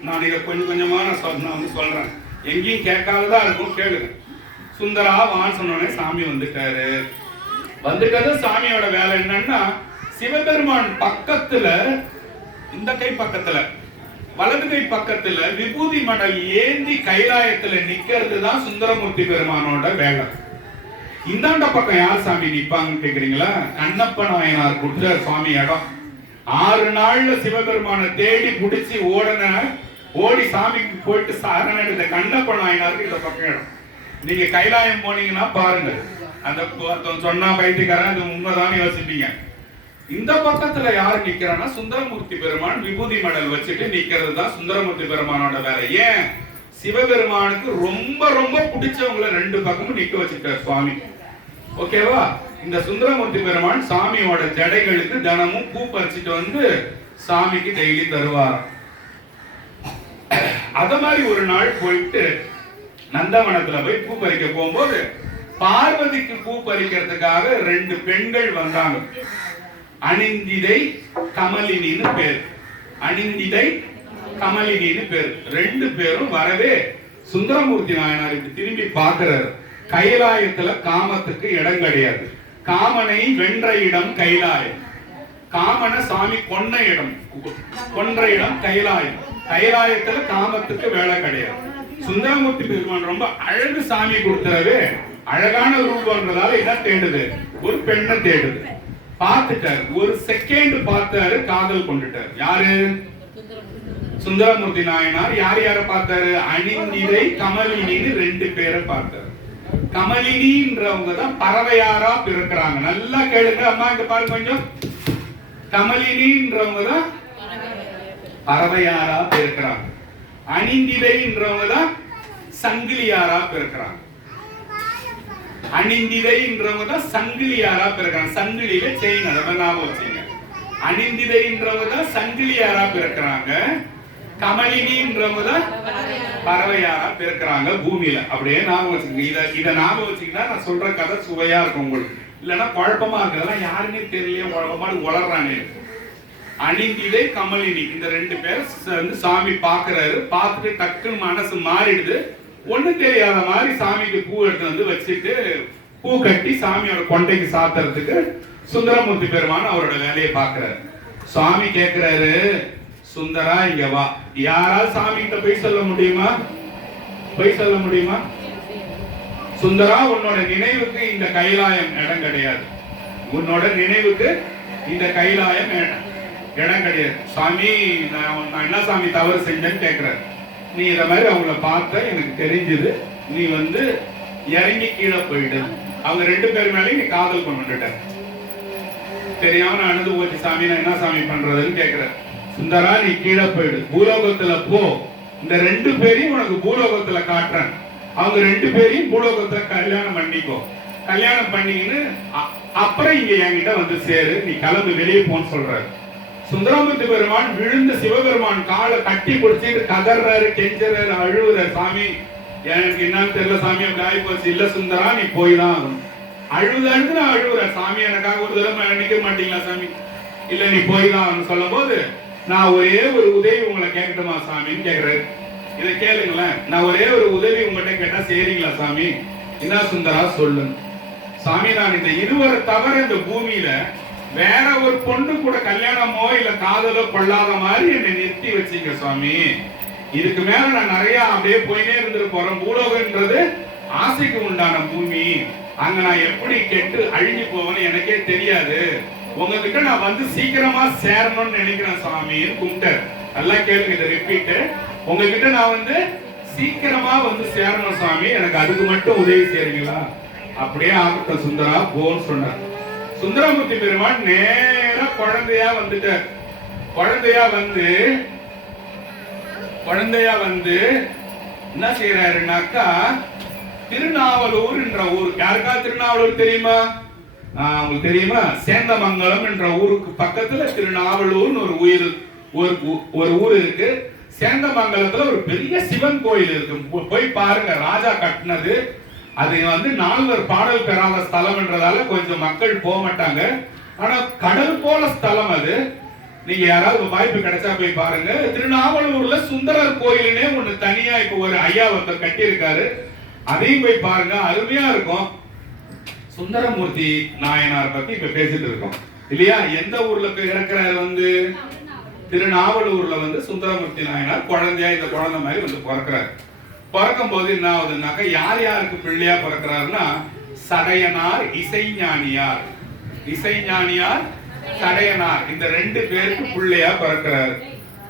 நான் இதை கொஞ்சம் கொஞ்சமா நான் வந்து சொல்றேன். எங்கேயும் கேட்காததா இருக்கும், கேளுங்க. சுந்தரா வான்னு சொன்னோடனே சாமி வந்துட்டாரு. சாமியோட வேலை என்னன்னா, சிவபெருமான் பக்கத்துல இந்த கை பக்கத்துல வலது கை பக்கத்துல விபூதி மடல் ஏந்தி கைலாயத்துல நிக்கிறது தான் சுந்தரமூர்த்தி பெருமானோட வேலை. இந்தாண்ட பக்கம் யார் சாமி நிப்பாங்கன்னு கேக்குறீங்களா? கண்ணப்ப நாயனார் கொடுத்த சுவாமி இடம். 6 நாள்ல சிவபெருமான தேடி புடிச்சு ஓடி சாமிக்கு போயிட்டு சரணடைந்த கண்ணப்ப நாயனாருக்கு இந்த பக்கம் இடம். நீங்க கைலாயம் போனீங்கன்னா பாருங்க, அந்த சொன்னா பைத்தியக்காரன் அது உண்மைதான் யோசிப்பீங்க. இந்த பக்கத்துல யார் நிக்கிறான்னா சுந்தரமூர்த்தி பெருமான் விபூதி மடல் வச்சுட்டு நிக்கிறது தான் சுந்தரமூர்த்தி பெருமானோட வேலை. ஏன்? சிவபெருமானுக்கு ரொம்ப ரொம்ப பிடிச்சவங்களை 2 பக்கமும் நிக்க வச்சுட்டார் சுவாமி. ஓகேவா? இந்த சுந்தரமூர்த்தி பெருமான் சாமியோட ஜடைகளுக்கு தினமும் பூ பறிச்சுட்டு வந்து சாமிக்கு டெய்லி தருவார். அத மாதிரி ஒரு நாள் போயிட்டு நந்தவனத்துல போய் பூ பறிக்க போகும்போது பார்வதிக்கு பூ பறிக்கிறதுக்காக 2 பெண்கள் வந்தாங்க. அணிந்திதை கமலினின்னு பேர். அணிந்திதை கமலினின்னு பேர். 2 பேரும் வரவே சுந்தரமூர்த்தி நாயனார் இப்படி திரும்பி பார்க்கிறார். கைலாயத்துல காமத்துக்கு இடம் கிடையாது. காமனை வென்ற இடம் கைலாயம். காமனை சாமி கொன்ன இடம், கொன்ற இடம் கைலாயம். கைலாயத்துல காமத்துக்கு வேலை கிடையாது. சுந்தரமூர்த்தி பெருமான் ரொம்ப அழகு சாமி கொடுத்துறவே அழகான ரூபம்ன்றதால என்ன தேடுது, ஒரு பெண்ணை தேடுது. பார்த்துட்டாரு, ஒரு செகண்ட் பார்த்தாரு, காதல் கொண்டுட்டாரு. யாரு? சுந்தரமூர்த்தி நாயனார். யார பார்த்தாரு? அணிந்திதை கமலினின்னு 2 பேரை பார்த்தாரு. கமலினின்றவங்க தான் பறவையாரா பிறக்கிறாங்க. நல்லா கேளுங்க அம்மா, இங்க பாருங்க கொஞ்சம். கமலினின்றவங்க தான் பறவையாரா பிறக்கிறாங்க. அணிந்திதைன்றவங்க தான் சங்கிலியாரா பிறக்கிறாங்க. அணிந்திதைன்றவங்க தான் சங்கிலியாரா பிறக்கிறாங்க. சங்கிலியில செயின், அதை ஞாபகம் வச்சுங்க. அணிந்திதைன்றவங்க தான் சங்கிலியாரா பிறக்கிறாங்க. கமலினின்றவங்க தான் பறவையாரா பிறக்கிறாங்க பூமியில. அப்படியே ஞாபகம் வச்சுக்கோங்க. இதை ஞாபகம் வச்சுக்கிட்டா நான் சொல்ற கதை சுவையா இருக்கும் உங்களுக்கு. இல்லைன்னா குழப்பமா இருக்கிறதா யாருமே தெரியல, குழப்பமாடு வளர்றாங்க. அணிந்திதை கமலினி இந்த 2 பேர் வந்து சாமி பாக்குறாரு. பார்த்துட்டு டக்குன்னு மனசு மாறிடுது. ஒண்ணு தெரியாத மாதிரி சாமிக்கு பூ எடுத்து வந்து வச்சுட்டு பூ கட்டி சாமியோட கொண்டைக்கு சாத்துறதுக்கு சுந்தரமூர்த்தி பெருமான் அவரோட வேலையை பாக்குறாரு. சுவாமி கேட்கிறாரு, சுந்தரா இங்க வா. யாராவது சாமி கிட்ட போய் சொல்ல முடியுமா? போய் சொல்ல முடியுமா? சுந்தரா, உன்னோட நினைவுக்கு இந்த கைலாயம் இடம் கிடையாது. உன்னோட நினைவுக்கு இந்த கைலாயம் இடம் கிடையாது. சாமி, நான் என்ன சாமி தவறு செஞ்சேன்னு கேட்கிறேன். நீ இத மாதிரி அவங்கள பார்த்த எனக்கு தெரிஞ்சது. நீ வந்து இறங்கி கீழே போயிடு. அவங்க 2 பேர் மேலே நீ காதல் கொண்டுட்ட. தெரியாம நான் அழுது போச்சு சாமி, நான் என்ன சாமி பண்றதுன்னு கேக்குறேன். சுந்தரா நீ கீழே போயிடு, பூலோகத்துல போ, இந்த 2 பேரையும் உனக்கு பூலோகத்துல காட்டுறேன், அவங்க 2 பேரையும் பூலோகத்துல கல்யாணம் பண்ணிக்கோ, கல்யாணம் பண்ணிக்கின்னு அப்புறம் இங்க என்கிட்ட வந்து சேரு, நீ கிளம்பு வெளியே போன்னு சொல்றாரு. சுந்தராமூர்த்தி பெருமான் விழுந்த சிவபெருமான் காலை கட்டி பிடிச்சிட்டு கதறாரு, கெஞ்சறாரு, அழுவுறாரு. சாமி எனக்கு என்னன்னு தெரியல சாமி, அப்படி ஆகி போச்சு. இல்ல சுந்தரா நீ போய் தான் ஆகணும். அழுதான்னு நான் அழுவுறேன். சாமி எனக்காக ஒரு தடவை நினைக்க மாட்டீங்களா சாமி? இல்ல நீ போய் தான் ஆகணும் சொல்லும் போது, நான் ஒரே ஒரு உதவி உங்களை கேட்கட்டுமா சாமின்னு கேட்கிறாரு. இதை கேளுங்களேன், நான் ஒரே ஒரு உதவி உங்கள்கிட்ட கேட்டா செய்றீங்களா சாமி? என்ன சுந்தரா சொல்லுங்க. சாமி நான் இந்த இருவரை தவிர இந்த பூமியில வேற ஒரு பொண்ணு கூட கல்யாணமோ இல்ல காதலோ கொள்ளாத மாதிரி என்னை நிறுத்தி வச்சீங்க சுவாமி. இதுக்கு மேல நான் நிறைய அப்படியே போயினே இருந்துட்டு போறேன். பூலோகன்றது ஆசைக்கு உண்டான பூமி, அங்க நான் எப்படி கெட்டு அழிஞ்சு போவேன்னு எனக்கே தெரியாது. உங்ககிட்ட நான் வந்து சீக்கிரமா சேரணும்னு நினைக்கிறேன் சாமின்னு கும்பிட்டார். நல்லா கேளுங்க, இதை ரிப்பீட். உங்ககிட்ட நான் வந்து சீக்கிரமா வந்து சேரணும் சாமி, எனக்கு அதுக்கு மட்டும் உதவி செய்றீங்களா? அப்படியே ஆகட்டும் சுந்தரா போன்னு சொன்னார். சுந்தரமூர்த்தி பெருமான் நேரா குழந்தையா வந்துட்டார். குழந்தையா வந்து என்ன செய்யறாருனாக்கா, திருநாவலூர் என்ற ஊர், யாருக்கா திருநாவலூர் தெரியுமா? உங்களுக்கு தெரியுமா? சேந்தமங்கலம் என்ற ஊருக்கு பக்கத்துல திருநாவலூர்னு ஒரு ஊர் இருக்கு. சேந்தமங்கலத்துல ஒரு பெரிய சிவன் கோயில் இருக்கு, போய் பாருங்க. ராஜா கட்டினது. அது வந்து 4 பாடல் பெறாத ஸ்தலம் என்றதால கொஞ்சம் மக்கள் போக மாட்டாங்க. ஆனா கடல் போல ஸ்தலம் அது. நீங்க யாராவது வாய்ப்பு கிடைச்சா போய் பாருங்க. திருநாவலூர்ல சுந்தரர் கோயிலுனே ஒண்ணு தனியா இப்ப ஒரு ஐயா ஒருத்தர் கட்டி இருக்காரு, அதையும் போய் பாருங்க, அருமையா இருக்கும். சுந்தரமூர்த்தி நாயனார் பத்தி இப்ப பேசிட்டு இருக்கோம் இல்லையா? எந்த ஊர்ல இருக்கிறாரு? வந்து திருநாவலூர்ல வந்து சுந்தரமூர்த்தி நாயனார் குழந்தையா, இந்த குழந்தை மாதிரி வந்து பிறக்கிறாரு. பிறக்கும் போது என்ன ஆகுதுன்னாக்க, யார் யாருக்கு பிள்ளையா பிறக்கிறாருன்னா, சடையனார் இசைஞானியார், சடையனார், இந்த 2 பேருக்கு பிள்ளையா பிறக்கிறாரு.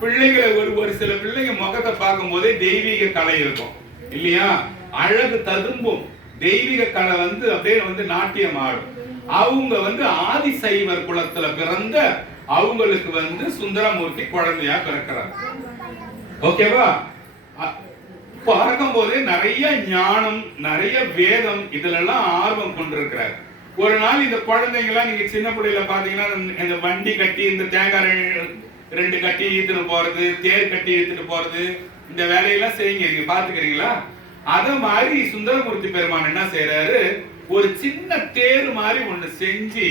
பிள்ளைகளை ஒரு சில பிள்ளைங்க முகத்தை பார்க்கும் போதே தெய்வீக கலை இருக்கும் இல்லையா? அழகு ததும்பும் தெய்வீக கலை வந்து அப்படியே வந்து நாட்டியம் ஆடும். அவங்க வந்து ஆதிசைவர் குலத்துல பிறந்த அவங்களுக்கு வந்து சுந்தரமூர்த்தி குழந்தையா பிறக்கிறார். ஓகேவா? பிறக்கும் போதே நிறைய ஞானம், நிறைய வேதம், இதுல எல்லாம் ஆர்வம் கொண்டிருக்கிறார். ஒரு நாள் இந்த குழந்தைங்களாம் நீங்க சின்ன பிள்ளைல பாத்தீங்கன்னா, இந்த வண்டி கட்டி, இந்த தேங்காய் 2 கட்டி இழுத்துட்டு போறது, தேர் கட்டி இழுத்துட்டு போறது, இந்த வேலையெல்லாம் செய்யுங்க, நீங்க பாத்துக்கிறீங்களா? அத மாதிரி சுந்தரமூர்த்தி பெருமான் என்ன செய்யறாரு, ஒரு சின்ன தேர் மாதிரி ஒண்ணு செஞ்சு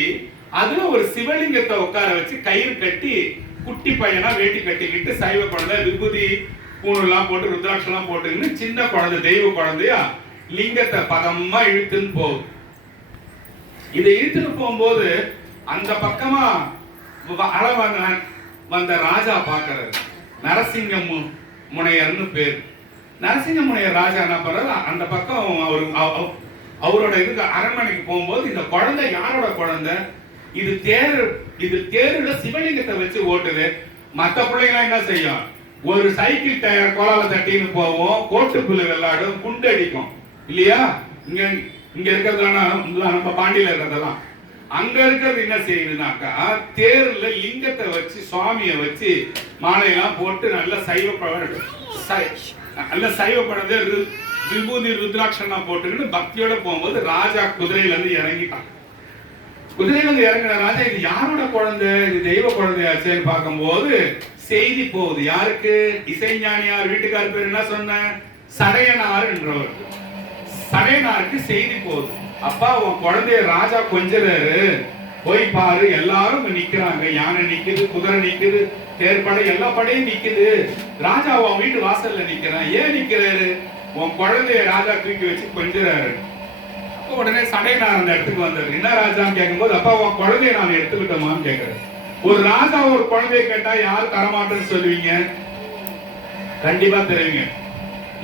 அதுல ஒரு சிவலிங்கத்தை உட்கார வச்சு கயிறு கட்டி, குட்டி பையனா வேட்டி கட்டிக்கிட்டு, சைவ குழந்தை விபூதி பூணெல்லாம் போட்டு ருத்ராட்சம் போட்டு சின்ன குழந்தை, தெய்வ குழந்தையா லிங்கத்தை பதமா இழுத்துன்னு போகுது. இதை இழுத்துட்டு போகும்போது அந்த பக்கமா வந்த ராஜா பாக்குறாரு. நரசிங்க முனையர்னு பேர். நரசிங்க முனையர் ராஜா என்ன பண்றாரு, அந்த பக்கம் அவரோட இதுக்கு அரண்மனைக்கு போகும்போது, இந்த குழந்தை யாரோட குழந்தை? இது தேருல சிவலிங்கத்தை வச்சு ஓட்டுது. மத்த பிள்ளைங்க என்ன செய்யும்? ஒரு சைக்கிள் டயர் கோலால தட்டின்னு போவோம், கோட்டு புல்லு விளையாடும், குண்டு அடிக்கும் இல்லையா? இங்க இருக்கிறதெல்லாம் நம்ம பாண்டியில இருக்கிறதெல்லாம். அங்க இருக்கிறது என்ன செய்யுதுனாக்கா, தேர்ல லிங்கத்தை வச்சு சுவாமியை வச்சு மாலையெல்லாம் போட்டு நல்ல சைவ குழந்தை விபூதி ருத்ராட்சம் போட்டுக்கிட்டு பக்தியோட போகும்போது ராஜா குதிரையில இருந்து இறங்கிட்டான். குதிரையில இருந்து இறங்கின ராஜா, இது யாரோட குழந்தை, இது தெய்வ குழந்தையாச்சேன்னு பார்க்கும்போது செய்தி போகுது. யாருக்கு? இசைஞானியார் வீட்டுக்கார் பேர் என்ன சொன்ன? சடையனார் என்றவருக்கு. சடையனாருக்கு செய்தி போகுது, அப்பா உன் குழந்தைய ராஜா கொஞ்சறாரு, போய் பாரு. எல்லாரும் நிக்கிறாங்க, யானை நிக்குது, குதிரை நிக்குது, தேர்ப்படை, எல்லா படையும் நிக்குது. ராஜா உன் வீட்டு வாசல்ல நிக்கிறான். ஏன் நிக்கிறாரு? உன் குழந்தைய ராஜா தூக்கி வச்சு கொஞ்சறாரு. அப்ப உடனே சடையனார் அந்த இடத்துக்கு வந்தாரு. என்ன ராஜான்னு கேட்கும்போது, அப்பா உன் குழந்தைய நான் எடுத்துக்கிட்டோமான்னு கேட்கிறேன். ஒரு ராஜா ஒரு குழந்தைய கேட்டா யார் தரமாட்டேன்னு சொல்லுவீங்க? கண்டிப்பா தெரியுங்க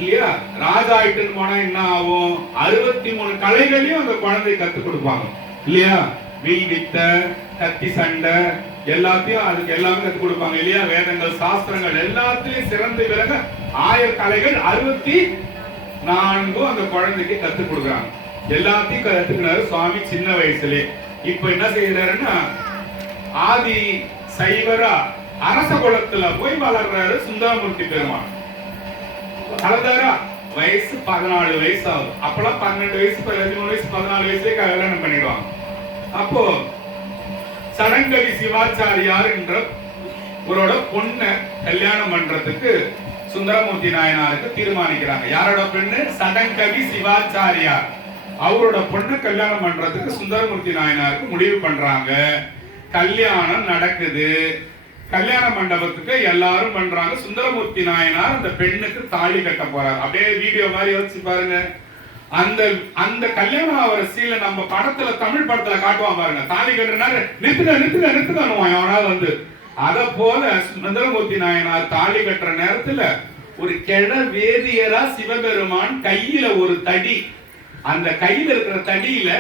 இல்லையா? ராஜா ஆயிட்டுன்னு போனா என்ன ஆகும்? 63 கலைகளையும் அந்த குழந்தை கத்து கொடுப்பாங்க இல்லையா? வில் வித்த, கத்தி சண்டை எல்லாத்தையும் அதுக்கு எல்லாமே கத்து கொடுப்பாங்க இல்லையா? வேதங்கள், சாஸ்திரங்கள் எல்லாத்திலையும் சிறந்து விலக 1000 கலைகள் 64 அந்த குழந்தைக்கு கத்து கொடுக்குறாங்க. எல்லாத்தையும் கத்துக்கினாரு சுவாமி சின்ன வயசுலயே. இப்ப என்ன செய்யறாருன்னா, ஆதி சைவரா அரச குலத்துல போய் வளர்றாரு சுந்தரமூர்த்தி பெருமான். வளர்ந்தாரா, வயசு 14 வயசு ஆகுது. அப்பெல்லாம் 12 வயசு 13 வயசு 14 வயசுல கல்யாணம் பண்ணிடுவாங்க. அப்போ சடங்கவி சிவாச்சாரியார் என்ற ஒருவரோட பொண்ணை கல்யாணம் பண்றதுக்கு சுந்தரமூர்த்தி நாயனாருக்கு தீர்மானிக்கிறாங்க. யாரோட பெண்ணு? சடங்கவி சிவாச்சாரியார். அவரோட பொண்ணை கல்யாணம் பண்றதுக்கு சுந்தரமூர்த்தி நாயனாருக்கு முடிவு பண்றாங்க. கல்யாணம் நடக்குது. கல்யாண மண்டபத்துக்கு எல்லாரும் பண்றாங்க. சுந்தரமூர்த்தி நாயனார் அந்த பெண்ணுக்கு தாலி கட்ட போறாரு. அப்படியே வீடியோ மாதிரி யோசிச்சு பாருங்க. அந்த அந்த கல்யாணம் ஆகிற சீல நம்ம படத்துல, தமிழ் படத்துல காட்டுவான் பாருங்க. தாலி கட்டுறாரு, நிறுத்துக்கணும் அவனால் வந்து. அத போல சுந்தரமூர்த்தி நாயனார் தாலி கட்டுற நேரத்துல ஒரு கெட வேதியரா சிவபெருமான் கையில ஒரு தடி, அந்த கையில இருக்கிற தடியில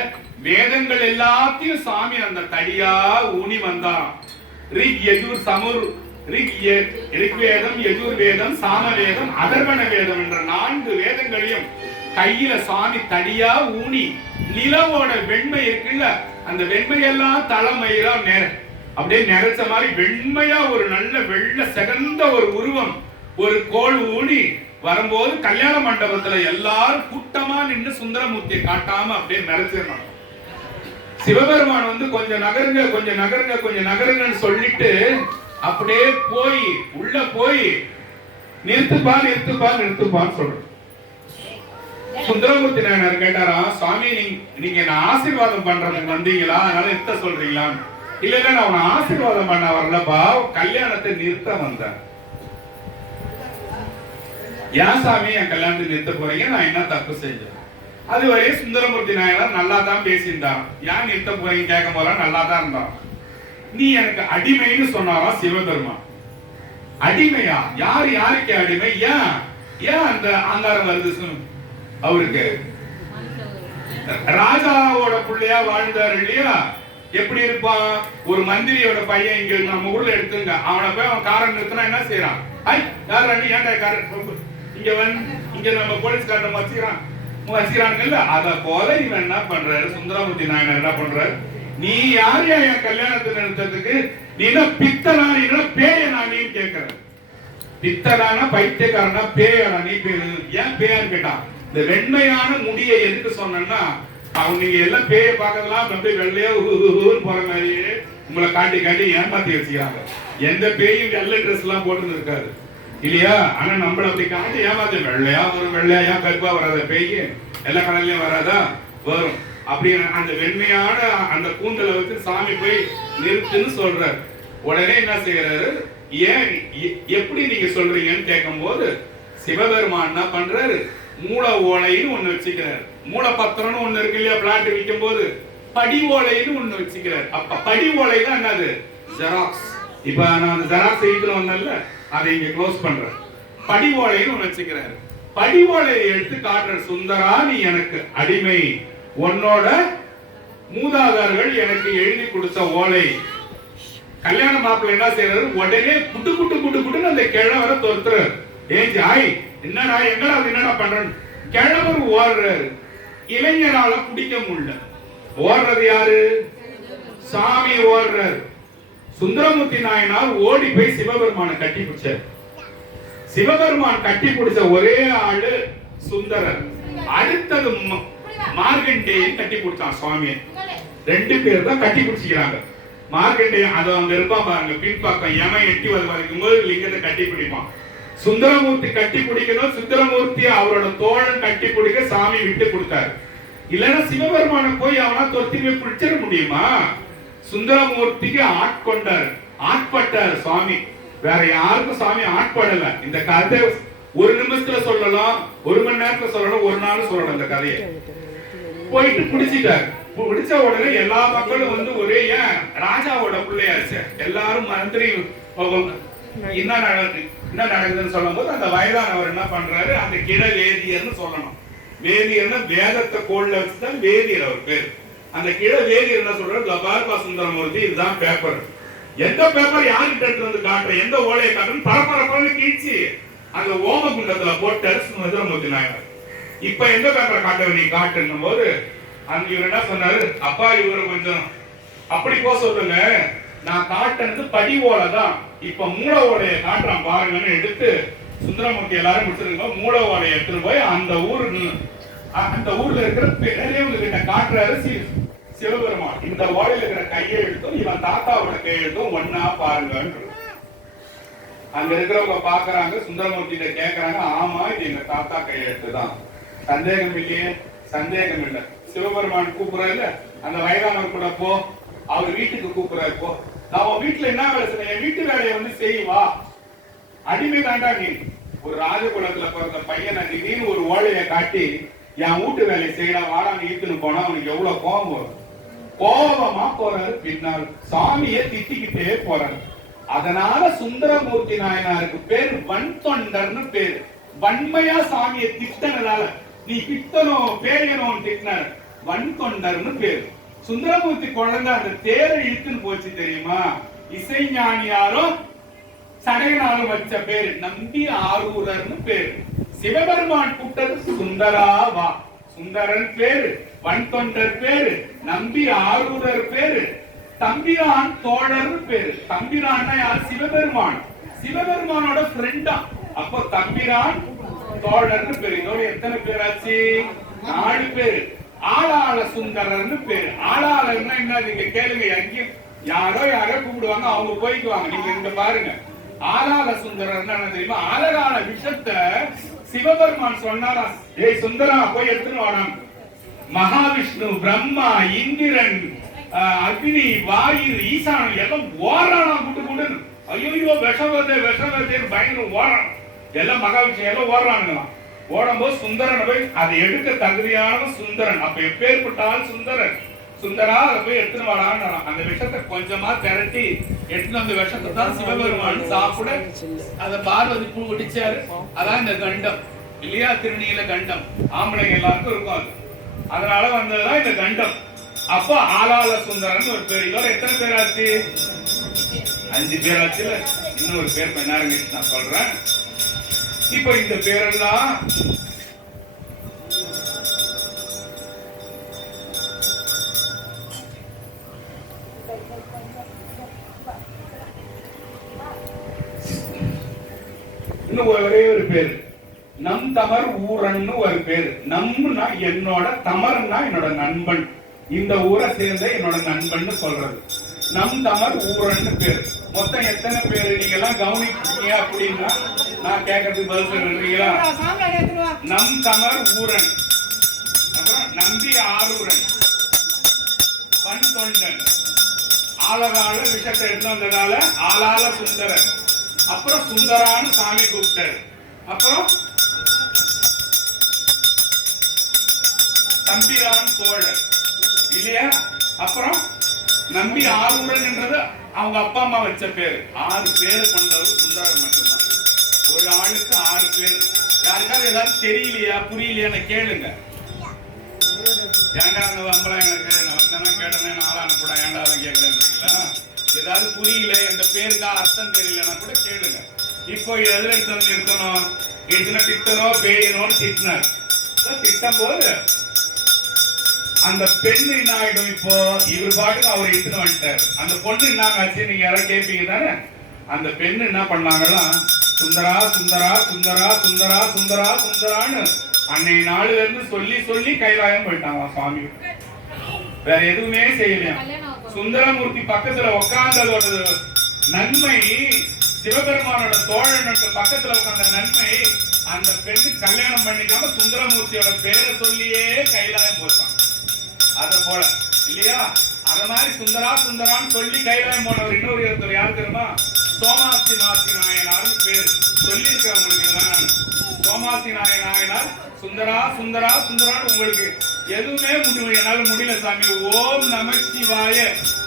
வேதங்கள் எல்லாத்தையும் சாமி அந்த தடியா ஊனி வந்தாராம். ரிக் யஜுர் சமுர் ரிக்வேதம், யஜுர்வேதம், சாமவேதம், அதர்வண வேதம் என்ற 4 வேதங்களையும் கையில சாமி தடியா ஊனி நிலவோட வெண்மை இருக்குல்ல, அந்த வெண்மையெல்லாம் தலைமையில அப்படியே நிறைச்ச மாதிரி வெண்மையா ஒரு நல்ல வெள்ள செகந்த ஒரு உருவம், ஒரு கோல் ஊனி வரும்போது கல்யாண மண்டபத்துல எல்லாரும் கூட்டமா நின்று சுந்தரமூர்த்தியை காட்டாம அப்படியே நிறைச்சிடணும். சிவபெருமான் வந்து கொஞ்சம் நகருங்கன்னு சொல்லிட்டு அப்படியே போய் உள்ள போய் நிறுத்துப்பான்னு சொல்றோம். சுந்தரமூர்த்தி நாயனார் கேட்டாராம், சுவாமி நீங்க என்ன ஆசீர்வாதம் பண்றதுக்கு வந்தீங்களா, அதனால நிறுத்த சொல்றீங்களா? இல்ல நான் அவனை ஆசீர்வாதம் பண்ண வரலப்பா, கல்யாணத்தை நிறுத்த வந்தேன். ஏன் சாமி என் கல்யாணத்தை நிறுத்த போறீங்க, நான் என்ன தப்பு செஞ்சேன்? அதுவரை சுந்தரமூர்த்தி நாயனார் நல்லா தான் பேசியிருந்தான். ஏன் நிறுத்த போறீங்க கேட்க போல நல்லா தான் இருந்தான். நீ எனக்கு அடிமைன்னு சொன்னாராம் சிவபெருமான். அடிமையா? யாருக்கு அடிமை? ஏன் அந்த ஆங்காரம் வருது அவருக்கு? ராஜாவோட பிள்ளையா வாழ்ந்தார் இல்லையா? எப்படி இருப்பான்? ஒரு மந்திரியோட பையன் இங்க நம்ம ஊர்ல எடுத்துங்க, அவனை போய் அவன் காரன் நிறுத்தினா என்ன செய்யறான்? யார் அண்ணி ஏன்டா காரன் இங்க நம்ம போலீஸ்காரன் வச்சுக்கிறானுங்கல்ல, அத போல இவன் என்ன பண்றாரு, சுந்தரமூர்த்தி நாயனார் என்ன பண்றாரு, நீ யாரையா என் கல்யாணத்தை நிறுத்தத்துக்கு? நீ என்ன பித்தனா, நீ என்ன பேயனா நீ கேட்கிற? பித்தனானா பைத்தியக்காரனா பேயனா நீ? ஏன் பேயான்னு கேட்டான். இந்த வெண்மையான முடியை எதுக்கு சொன்னா, அவங்க நீங்க எல்லாம் பேய பார்க்கலாம் அப்படியே வெள்ளையா போற மாதிரியே உங்களை காட்டி ஏமாத்தி வச்சுக்கிறாங்க. எந்த பேயும் வெள்ளை ட்ரெஸ் எல்லாம் போட்டு இருக்காது இல்லையா? ஆனா நம்மள அப்படி காட்டி ஏமாத்த, வெள்ளையா ஒரு வெள்ளையா கருப்பா வராத பேய் எல்லா கடல்லையும் வராதா? வரும். அப்படி அந்த வெண்மையான அந்த கூந்தலை வச்சு சாமி போய் நிறுத்துன்னு சொல்றாரு. உடனே என்ன செய்யறாரு, ஏன் எப்படி நீங்க சொல்றீங்கன்னு கேட்கும் போது சிவபெருமான் என்ன பண்றாரு, மூல ஓலைன்னு ஒண்ணு வச்சுக்கிறாரு. மூலப்பத்திரம்னு ஒண்ணு இருக்கு இல்லையா, பிளாட் விற்கும் போது படி ஓலைன்னு ஒண்ணு வச்சுக்கிறாரு. அப்ப படி ஓலை தான் என்னது? ஜெராக்ஸ். இப்ப நான் அந்த ஜெராக்ஸ் எடுத்துட்டு வந்தேன்ல, அதை இங்க க்ளோஸ் பண்றேன். படி ஓலைன்னு ஒண்ணு வச்சுக்கிறாரு. படி ஓலையை எடுத்து காட்டுற, சுந்தரா நீ எனக்கு அடிமை, உன்னோட மூதாதார்கள் எனக்கு எழுதி கொடுத்த ஓலை. கல்யாண மாப்பிள்ளை என்ன செய்யறாரு, உடனே குட்டு அந்த கிழவரை தொடுத்துறாரு. ஏஞ்சி ஆய் என்னடா எங்கடா என்னடா பண்றன்னு கிழவர் ஓடுறாரு. இளைஞரால பிடிக்க முடியல. ஓடுறது யாரு? சாமி ஓடுறாரு. சுந்தரமூர்த்தி நாயனார் ஓடி போய் சிவபெருமான கட்டி பிடிச்சார். சிவபெருமான் கட்டி பிடிச்ச ஒரே ஆளு சுந்தரர். அடுத்தது மார்கண்டேயன் கட்டி பிடிச்சான் சுவாமியை. 2 பேர் தான் கட்டி பிடிச்சிக்கிறாங்க. மார்கண்டேயன் அது அங்க இருப்பா பாருங்க, பின்பக்கம் யம எட்டி வரைக்கும் போது லிங்கத்தை கட்டி பிடிப்பான். சுந்தரமூர்த்தி கட்டி பிடிக்கணும். சுந்தரமூர்த்தி அவரோட தோழன் கட்டி பிடிக்க சாமி விட்டு கொடுத்தாரு. இல்லன்னா சிவபெருமான போய் அவனா தொத்தி போய் பிடிச்சிட முடியுமா? சுந்தரமூர்த்திக்கு ஆட்பட்டார் சுவாமி. வேற யாருக்கும் சாமி ஆட்படல. இந்த கதை 1 நிமிஷத்துல சொல்லலாம், 1 மணி நேரத்துல சொல்லலாம், 1 நாள் சொல்லலாம். இந்த கதையை போயிட்டு பிடிச்சிட்டாரு. பிடிச்ச உடனே எல்லா மக்களும் வந்து ஒரே, ஏன் ராஜாவோட பிள்ளையாச்சு, எல்லாரும் மந்திரி என்ன நடக்குதுன்னு சொல்லும் போது அந்த வயதானவர் என்ன பண்றாரு, அந்த கிட வேதியர்னு சொல்லணும். வேதியர்னா வேதத்தை கோல்ல வச்சுதான் வேதியர் அவர் பேர். அந்த கிட வேதியர் என்ன சொல்றாரு, லபார்பா சுந்தரமூர்த்தி இதுதான் பேப்பர். எந்த பேப்பர் யாருக்கிட்ட எடுத்து வந்து காட்டுற, எந்த ஓலையை காட்டுறன்னு பரபரப்பான கீழ்ச்சி அந்த ஓம குண்டத்துல போட்டாரு சுந்தரமூர்த்தி நாயனார். இப்ப எந்த பேப்பரை காட்ட நீ காட்டுன்னும் போது அங்க இவர் என்ன சொன்னாரு, அப்பா இவரு கொஞ்சம் அப்படி போக சொல்லுங்க, நான் காட்டுறது படி ஓலைதான். இப்ப மூல ஓலையை காட்டுறான் பாருங்கன்னு எடுத்து சுந்தரமூர்த்தி எல்லாரும் முடிச்சிருங்க. மூல ஓலையை எடுத்துட்டு போய் அந்த ஊர்ல இருக்கிற பெரியவங்க கிட்ட காட்டுறாரு சிவபெருமான். இந்த ஓலையில இருக்கிற கையெழுத்தும் இவன் தாத்தாவோட கையெழுத்தும் ஒன்னா பாருங்க. அங்க இருக்கிறவங்க பாக்குறாங்க, சுந்தரமூர்த்தி கேக்குறாங்க, ஆமா இது எங்க தாத்தா கையெழுத்து தான். சந்தேகம் இல்லையே? சந்தேகம் இல்லை. சிவபெருமான் கூப்பிடுறாரு, அந்த வயதானவர் கூட போ, அவர் வீட்டுக்கு கூப்பிடுறாரு, போ. நான் வீட்டுல என்ன வேலை செய்ய, என் வீட்டு வேலையை வந்து செய்வா. அடிமை தாண்டா நீ. ஒரு ராஜகுலத்துல பிறந்த பையனை திடீர்னு ஒரு ஓலையை காட்டி என் வீட்டு வேலையை செய்யலாம் வாடான்னு ஈர்த்துன்னு போனா அவனுக்கு எவ்வளவு கோபம் வரும். கோபமா போறாரு. பின்னால் சாமியை திட்டிக்கிட்டே போறாரு. அதனால சுந்தரமூர்த்தி நாயனாருக்கு பேர் வன் தொண்டர்னு பேரு. வன்மையா சாமியை திட்டனதால நீ பித்தனும் பேரியனும் திட்டினார், வன் தொண்டர்னு பேரு. சுந்தரமூர்த்தி குழந்தை அந்த தேரை இழுத்துன்னு போச்சு தெரியுமா? இசை ஞானியாரும் சடையனாலும் வச்ச பேரு நம்பி ஆரூரர்னு பேரு. சிவபெருமான் கூட்டது சுந்தராவா. சுந்தரன் பேரு, வன் தொண்டர் பேரு, நம்பி ஆரூரர் பேரு, தம்பிரான் தோழர் பேரு. தம்பிரான் யார்? சிவபெருமான். சிவபெருமானோட ஃப்ரெண்டா. அப்போ தம்பிரான் தோழர்னு பேரு. இதோட எத்தனை பேராச்சு? 4 பேரு. ஆளாள சுந்தரர்னு பேரு. ஆளாளர்னா என்ன? நீங்க கேளுங்க, எங்கேயும் யாரோ கூப்பிடுவாங்க, அவங்க போய்க்குவாங்க. நீங்க இங்க பாருங்க, ஆளாள சுந்தரர்னா என்ன தெரியுமா? ஆலகால விஷத்தை சிவபெருமான் சொன்னாரா, ஏய் சுந்தரா போய் எடுத்துன்னு வாடாம். மகாவிஷ்ணு, பிரம்மா, இந்திரன், அக்னி, வாயு, ஈசான் எல்லாம் ஓரானா கூட்டு. ஐயோ விஷவதே பயங்கர ஓரான். எல்லாம் மகாவிஷ்ணு எல்லாம் ஓடுறானுங்களாம். ஓடும்போது சுந்தரன் போய் அதை எடுக்க தகுதியான சுந்தரன். அப்ப எப்பேற்பட்டால் சுந்தரன். சுந்தரா அதை போய் எடுத்துன்னு வாடான்னு அந்த விஷத்தை கொஞ்சமா திரட்டி எடுத்துன்னு அந்த விஷத்தை தான் சிவபெருமான் சாப்பிட அதை பார்வதி பூ குடிச்சாரு. அதான் இந்த கண்டம் இல்லையா? திருநீல கண்டம் ஆம்பளை எல்லாருக்கும் இருக்கும் அது. அதனால வந்ததுதான் இந்த கண்டம். அப்ப ஆளாள சுந்தரன் ஒரு பேர். இதோட எத்தனை பேர் ஆச்சு? 5 பேர் ஆச்சுல. இன்னொரு பேர் நேரம் நான் சொல்றேன். இப்ப இந்த பேரெல்லாம் இன்னும் ஒரே ஒரு பேரு நம் தமர் ஊரன்னு ஒரு பேரு. நம்னா என்னோட, தமர்னா என்னோட நண்பன். இந்த ஊரை சேர்ந்த என்னோட நண்பன் சொல்றது. நம் தமர் ஊரன்னு பேரு. மொத்தம் எத்தனை பேரு நீங்க எல்லாம் கவனிக்கீங்க அப்படின்னா நான் கேட்கறதுக்கு பதில் சொல்றீங்களா? நம் தமர் ஊரன், அப்புறம் நம்பி ஆரூரன், வன் தொண்டன், ஆலகால விஷத்தை எடுத்து வந்ததால ஆளாள சுந்தரர், அப்புறம் சுந்தரான்னு சாமி கூப்பிட்டாரு, அப்புறம் தம்பிரான் தோழர் இல்லையா, அப்புறம் நம்பி ஆரூரன் என்றது அவங்க அப்பா அம்மா வச்ச பேரு. 6 பேரு கொண்டவர் சுந்தரர் மட்டும்தான். ஒரு ஆளுக்கு 6 பேர். யாருக்காவது ஏதாவது தெரியலையா புரியலையா கேளுங்க. ஏண்டா அந்த வம்பளம் எனக்கு வந்தனா கேட்டனே நாளான கூட ஏண்டா அதை கேட்கலன்றீங்களா? ஏதாவது புரியல, இந்த பேருக்கா அர்த்தம் தெரியலன்னா கூட கேளுங்க. இப்போ எதுல இருக்கணும்? எதுனா திட்டனோ பேயனோன்னு திட்டினார். திட்டம் போது அந்த பெண்ணு என்ன ஆயிடும்? இப்போ இவர் பாட்டுக்கு அவர் இட்டுன்னு வந்துட்டார். அந்த பொண்ணு என்ன ஆச்சு? நீங்க யாராவது கேட்பீங்க தானே? அந்த பெண்ணு என்ன பண்ணாங்கன்னா, சுந்தரா சுந்தரா சுந்தரா சுந்தரா சுந்தரா சுந்தரான்னு அன்னைய நாளுல இருந்து சொல்லி சொல்லி கைலாயம் போயிட்டாங்க சுவாமி. வேற எதுவுமே செய்யலையா? சுந்தரமூர்த்தி பக்கத்துல உட்கார்ந்ததோட நன்மை, சிவபெருமானோட தோழனுக்கு பக்கத்துல உட்கார்ந்த நன்மை, அந்த பெண்ணு கல்யாணம் பண்ணிக்காம சுந்தரமூர்த்தியோட பேரை சொல்லியே கைலாயம் போட்டான். அத போல இல்லையா? அத மாதிரி சுந்தரா சுந்தரான்னு சொல்லி கைலாயம் போனவர் இன்னொரு இடத்துல யாரு தெரியுமா? சோமாசி நாயனார்னு பேரு சொல்லி இருக்கிறவங்களுக்கு. சோமாசி நாயனார் சுந்தரா சுந்தரா சுந்தரான்னு உங்களுக்கு எதுவுமே என்னால முடியல சாமி. ஓம் நம சிவாய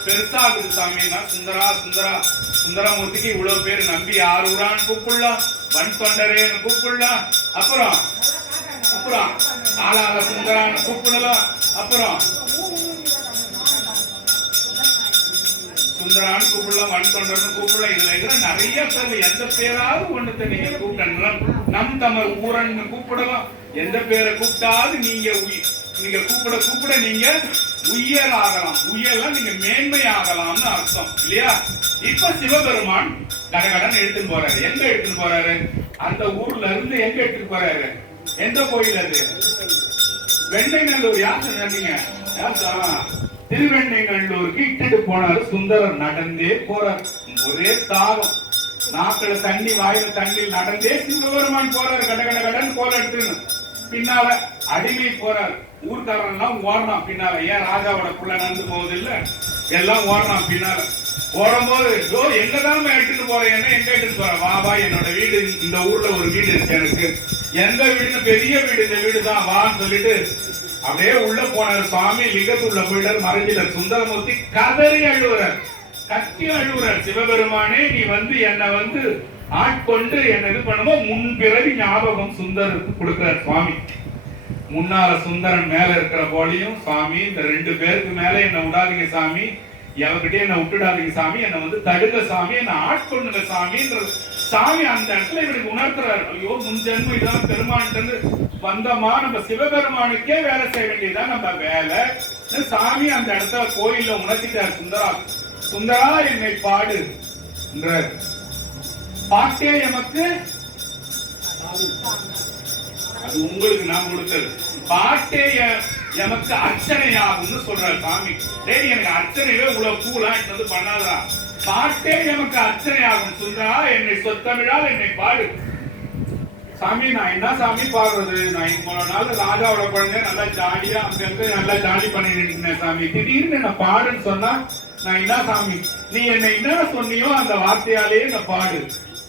பெருசாகுது சாமின்னா சுந்தரா சுந்தரா. சுந்தரமூர்த்திக்கு இவ்வளவு பேரு. நம்பி ஆரூரான்னு கூப்பிடலாம், வன் தொண்டரேன்னு கூப்பிடலாம், அப்புறம் அப்புறம் ஆளாள சுந்தரான்னு கூப்பிடலாம், அப்புறம் சுந்தரான்னு கூப்பிடலாம், வன் தொண்டர்னு கூப்பிடலாம். இதுல இருக்கிற நிறைய பேர் எந்த பேராவது ஒண்ணுத்த நீங்க கூப்பிடலாம். நம் தமர் ஊரன்னு கூப்பிடலாம். எந்த பேரை கூப்பிட்டாலும் நீங்க கூப்பிட கூப்பிட நீங்க உயர் ஆகலாம். உயர்லாம் நீங்க மேன்மை ஆகலாம்னு அர்த்தம் இல்லையா? இப்ப சிவபெருமான் கடகடன் எடுத்துட்டு போறாரு. எங்க எடுத்துட்டு போறாரு? அந்த ஊர்ல இருந்து எங்க எடுத்துட்டு போறாரு? எந்த கோயில் அது? வெண்ணைநல்லூர். யார் சொன்னீங்க? திருவெண்ணைநல்லூருக்கு இட்டுட்டு போனாரு. சுந்தரர் நடந்தே போறார். ஒரே தாகம், நாக்குல தண்ணி, வாயில தண்ணி, நடந்தே சிவபெருமான் போறாரு. கடன் கோல எடுத்துன்னு பின்னால அடிமை போறாரு. ஊர்க்காரன் எல்லாம் ஓடலாம் பின்னால. ஏன் ராஜாவோட புள்ள நடந்து போகுது இல்ல, எல்லாம் ஓடலாம் பின்னால. ஓடும்போது எங்கதான் எடுத்துட்டு போறேன், என்ன எங்க எடுத்துட்டு போறேன்? வா என்னோட வீடு, இந்த ஊர்ல ஒரு வீடு இருக்கு எனக்கு. எந்த வீடுன்னு? பெரிய வீடு, இந்த வீடு தான் வான்னு சொல்லிட்டு அப்படியே உள்ள போனாரு. சுவாமி லிங்கத்துள்ள போயிட்டார், மறைஞ்சிட்டார். சுந்தரமூர்த்தி கதறி அழுவுறார், கத்தி அழுவுறார். சிவபெருமானே, நீ என்னை ஆட்கொண்டு என்ன இது பண்ணுமோ முன்பிறவி ஞாபகம் சுந்தருக்கு கொடுக்கிறார் சுவாமி. முன்னால சுந்தரன் மேல இருக்கிற போலியும், சுவாமி இந்த 2 பேருக்கு மேல என்ன விடாதீங்க சாமி, எவகிட்டே என்ன விட்டுடாதீங்க சாமி, என்ன தடுங்க சாமி, என்ன ஆட்கொண்டுங்க சாமின்ற சாமி அந்த இடத்துல இவருக்கு உணர்த்துறாரு. ஐயோ, முன்ஜென்மம் இதான் பெருமான் வந்தமா, நம்ம சிவபெருமானுக்கே வேலை செய்ய வேண்டியதுதான் நம்ம வேலை. சாமி அந்த இடத்துல கோயில்ல உணர்த்திட்டார். சுந்தரா என்னை பாடு என்ற பாட்டே எமக்கு, அது உங்களுக்கு நான் கொடுத்தது. பாட்டே எமக்கு அர்ச்சனையாகும்னு சொல்றாரு சாமி. டேய், எனக்கு அர்ச்சனையில இவ்வளவு பூலாம் எடுத்து பண்ணாதா, பாட்டே எமக்கு அர்ச்சனையாகும். சுந்தரா என்னை சொத்தமிழால் என்னை பாடு. சாமி, நான் என்ன சாமி பாடுறது? நான் இவ்வளவு நாள் ராஜாவோட குழந்தை நல்லா ஜாலியா அங்க இருந்து நல்லா ஜாலி பண்ணிட்டு இருக்கேன் சாமி. திடீர்னு என்ன பாடுன்னு சொன்னா நான் என்ன சாமி? நீ என்னை என்ன சொன்னியோ அந்த வார்த்தையாலேயே என்ன பாடு.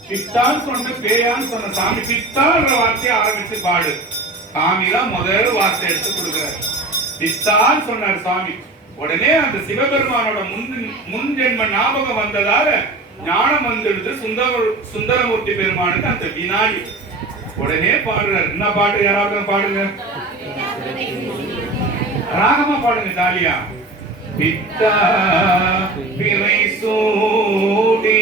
பித்தான்னு சொன்ன, பேயான்னு சொன்ன சாமி, பித்தான்ற வார்த்தையை ஆரம்பிச்சு பாடு. சாமி தான் முதல் வார்த்தை எடுத்து கொடுக்கிறார். பித்தான்னு சொன்னார் சாமி. உடனே அந்த சிவபெருமானோட முன் ஜென்ம ஞாபகம் வந்ததால ஞானம் வந்துடுது சுந்தரமூர்த்தி பெருமானுக்கு அந்த வினாடி. உடனே பாடுறார். என்ன பாட்டு? யாராவது பாடுங்க, ராகமா பாடுங்க, ஜாலியா. பித்தா பிறை சூடி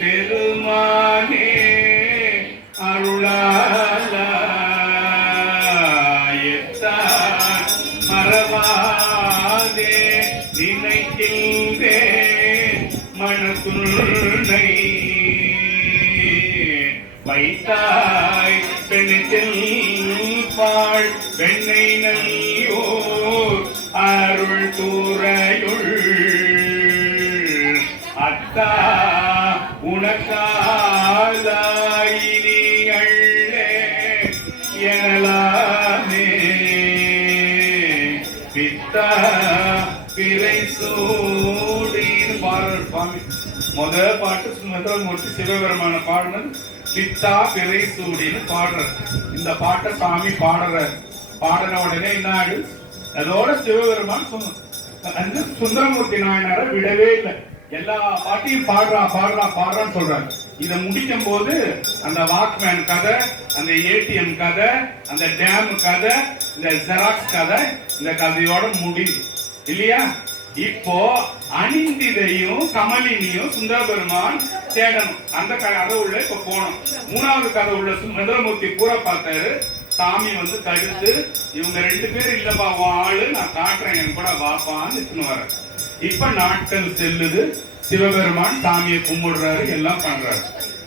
பெருமானே அருளாலா மறவாதே நினைக்கின்றேன் மனத்துள்ளை வைத்தாய் பெண்ணில் பாழ் வெண்ணை நல்லோர் அருள் தூரையுள் அத்தா உனக்காயினிகளே எனலாமே பித்தா பிறை சூடின்னு பாடுறார் சுவாமி. முதல் பாட்டு சுந்தரமூர்த்தி சிவபெருமான பாடுனது பித்தா பிறை சூடின்னு பாடுறார். இந்த பாட்டை சாமி பாடுறார். பாடின உடனே என்ன ஆடு, அதோட சிவபெருமான் சுந்தரமூர்த்தி நாயனார விடவே இல்லை. எல்லா பாட்டையும் பாடுறான்னு சொல்றாங்க. இதை முடிக்கும் போது அந்த வாக்மேன் கதை, அந்த ஏடிஎம் கதை, அந்த டேம் கதை, இந்த ஜெராக்ஸ் கதை, இந்த கதையோட முடிவு இல்லையா? இப்போ அணிந்திதையும் கமலினியும் சுந்தரபெருமான் தேடணும். அந்த கதை உள்ள இப்ப போனோம். 3வது கதை உள்ள சுந்தரமூர்த்தி பூரா பார்த்தாரு. சாமி தடுத்து, இவங்க 2 பேர் இல்லப்பா, ஆளு நான் காட்டுறேன், என் கூட வாப்பான்னு இட்டுன்னு வர. இப்ப நாட்கள் செல்லுது. சிவபெருமான் சாமியை கும்பிடுறாரு, எல்லாம் பண்றாரு.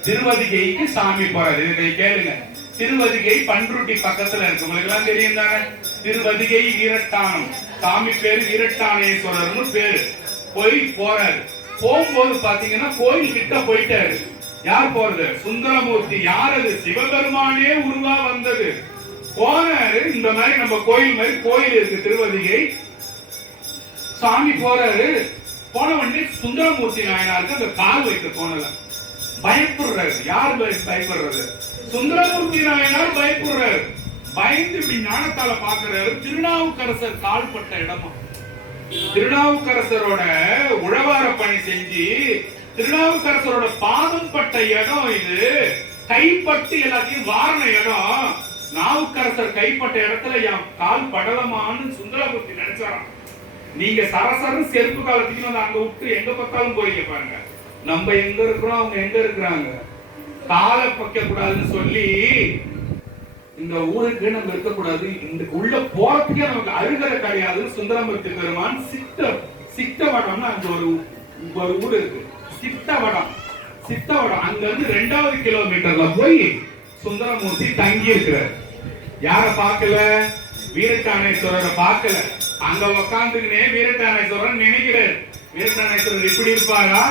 திருவதிகைக்கு சாமி போறாரு. இதை கேளுங்க. திருவதிகை பன்ருட்டி பக்கத்துல இருக்கு, உங்களுக்கு எல்லாம் தெரியும் தானே? திருவதிகை வீரட்டானம், சாமி பேரு வீரட்டானேஸ்வரர்னு பேரு. போறாரு. போகும்போது பாத்தீங்கன்னா கோயில் கிட்ட போயிட்டாரு. யார் போறது? சுந்தரமூர்த்தி. யார் அது? சிவபெருமானே உருவா வந்தது. போனாரு. இந்த மாதிரி நம்ம கோயில் மாதிரி கோயில் இருக்கு திருவதிகை. சாமி போறாரு. போன உடனே சுந்தரமூர்த்தி நாயனாருக்கு அந்த கால் வைக்க தோணல. பயப்படுறாரு. யார் பயப்படுறது? சுந்தரமூர்த்தி நாயனார் பயப்படுறாரு. பயந்து இப்படி ஞானத்தால பாக்குறாரு. திருநாவுக்கரசர் கால்பட்ட இடமா, திருநாவுக்கரசரோட உழவார பணி செஞ்சு திருநாவுக்கரசரோட பாதம் பட்ட இடம் இது. கைப்பட்டு எல்லாத்தையும் வாரண இடம். நாவுக்கரசர் கைப்பட்ட இடத்துல என் கால் படலமான்னு சுந்தரமூர்த்தி நினைச்சாராம். நீங்க சரசரம் செருப்பு காலத்துக்கு அங்க விட்டு எங்க பக்காலும் போறீங்க பாருங்க. நம்ம எங்க இருக்கிறோம், அவங்க எங்க இருக்கிறாங்க. காலை பக்க கூடாதுன்னு சொல்லி இந்த ஊருக்கு நம்ம இருக்கக்கூடாது, இந்த உள்ள போறதுக்கே நமக்கு அருகரை கிடையாது. சுந்தரமூர்த்தி பெருமான் சித்தவடம்னு அங்க ஒரு ஊர் இருக்கு, சித்தவடம். அங்க இருந்து 2வது கிலோமீட்டர்ல போய் சுந்தரமூர்த்தி தங்கி இருக்கிறார். யார பார்க்கல? வீரட்டானேஸ்வரரை பார்க்கல. அங்க உட்காந்துக்கினே வீரட்டானேஸ்வரர் நினைக்கிறார். வீரட்டானேஸ்வரர் இப்படி இருப்பாரா,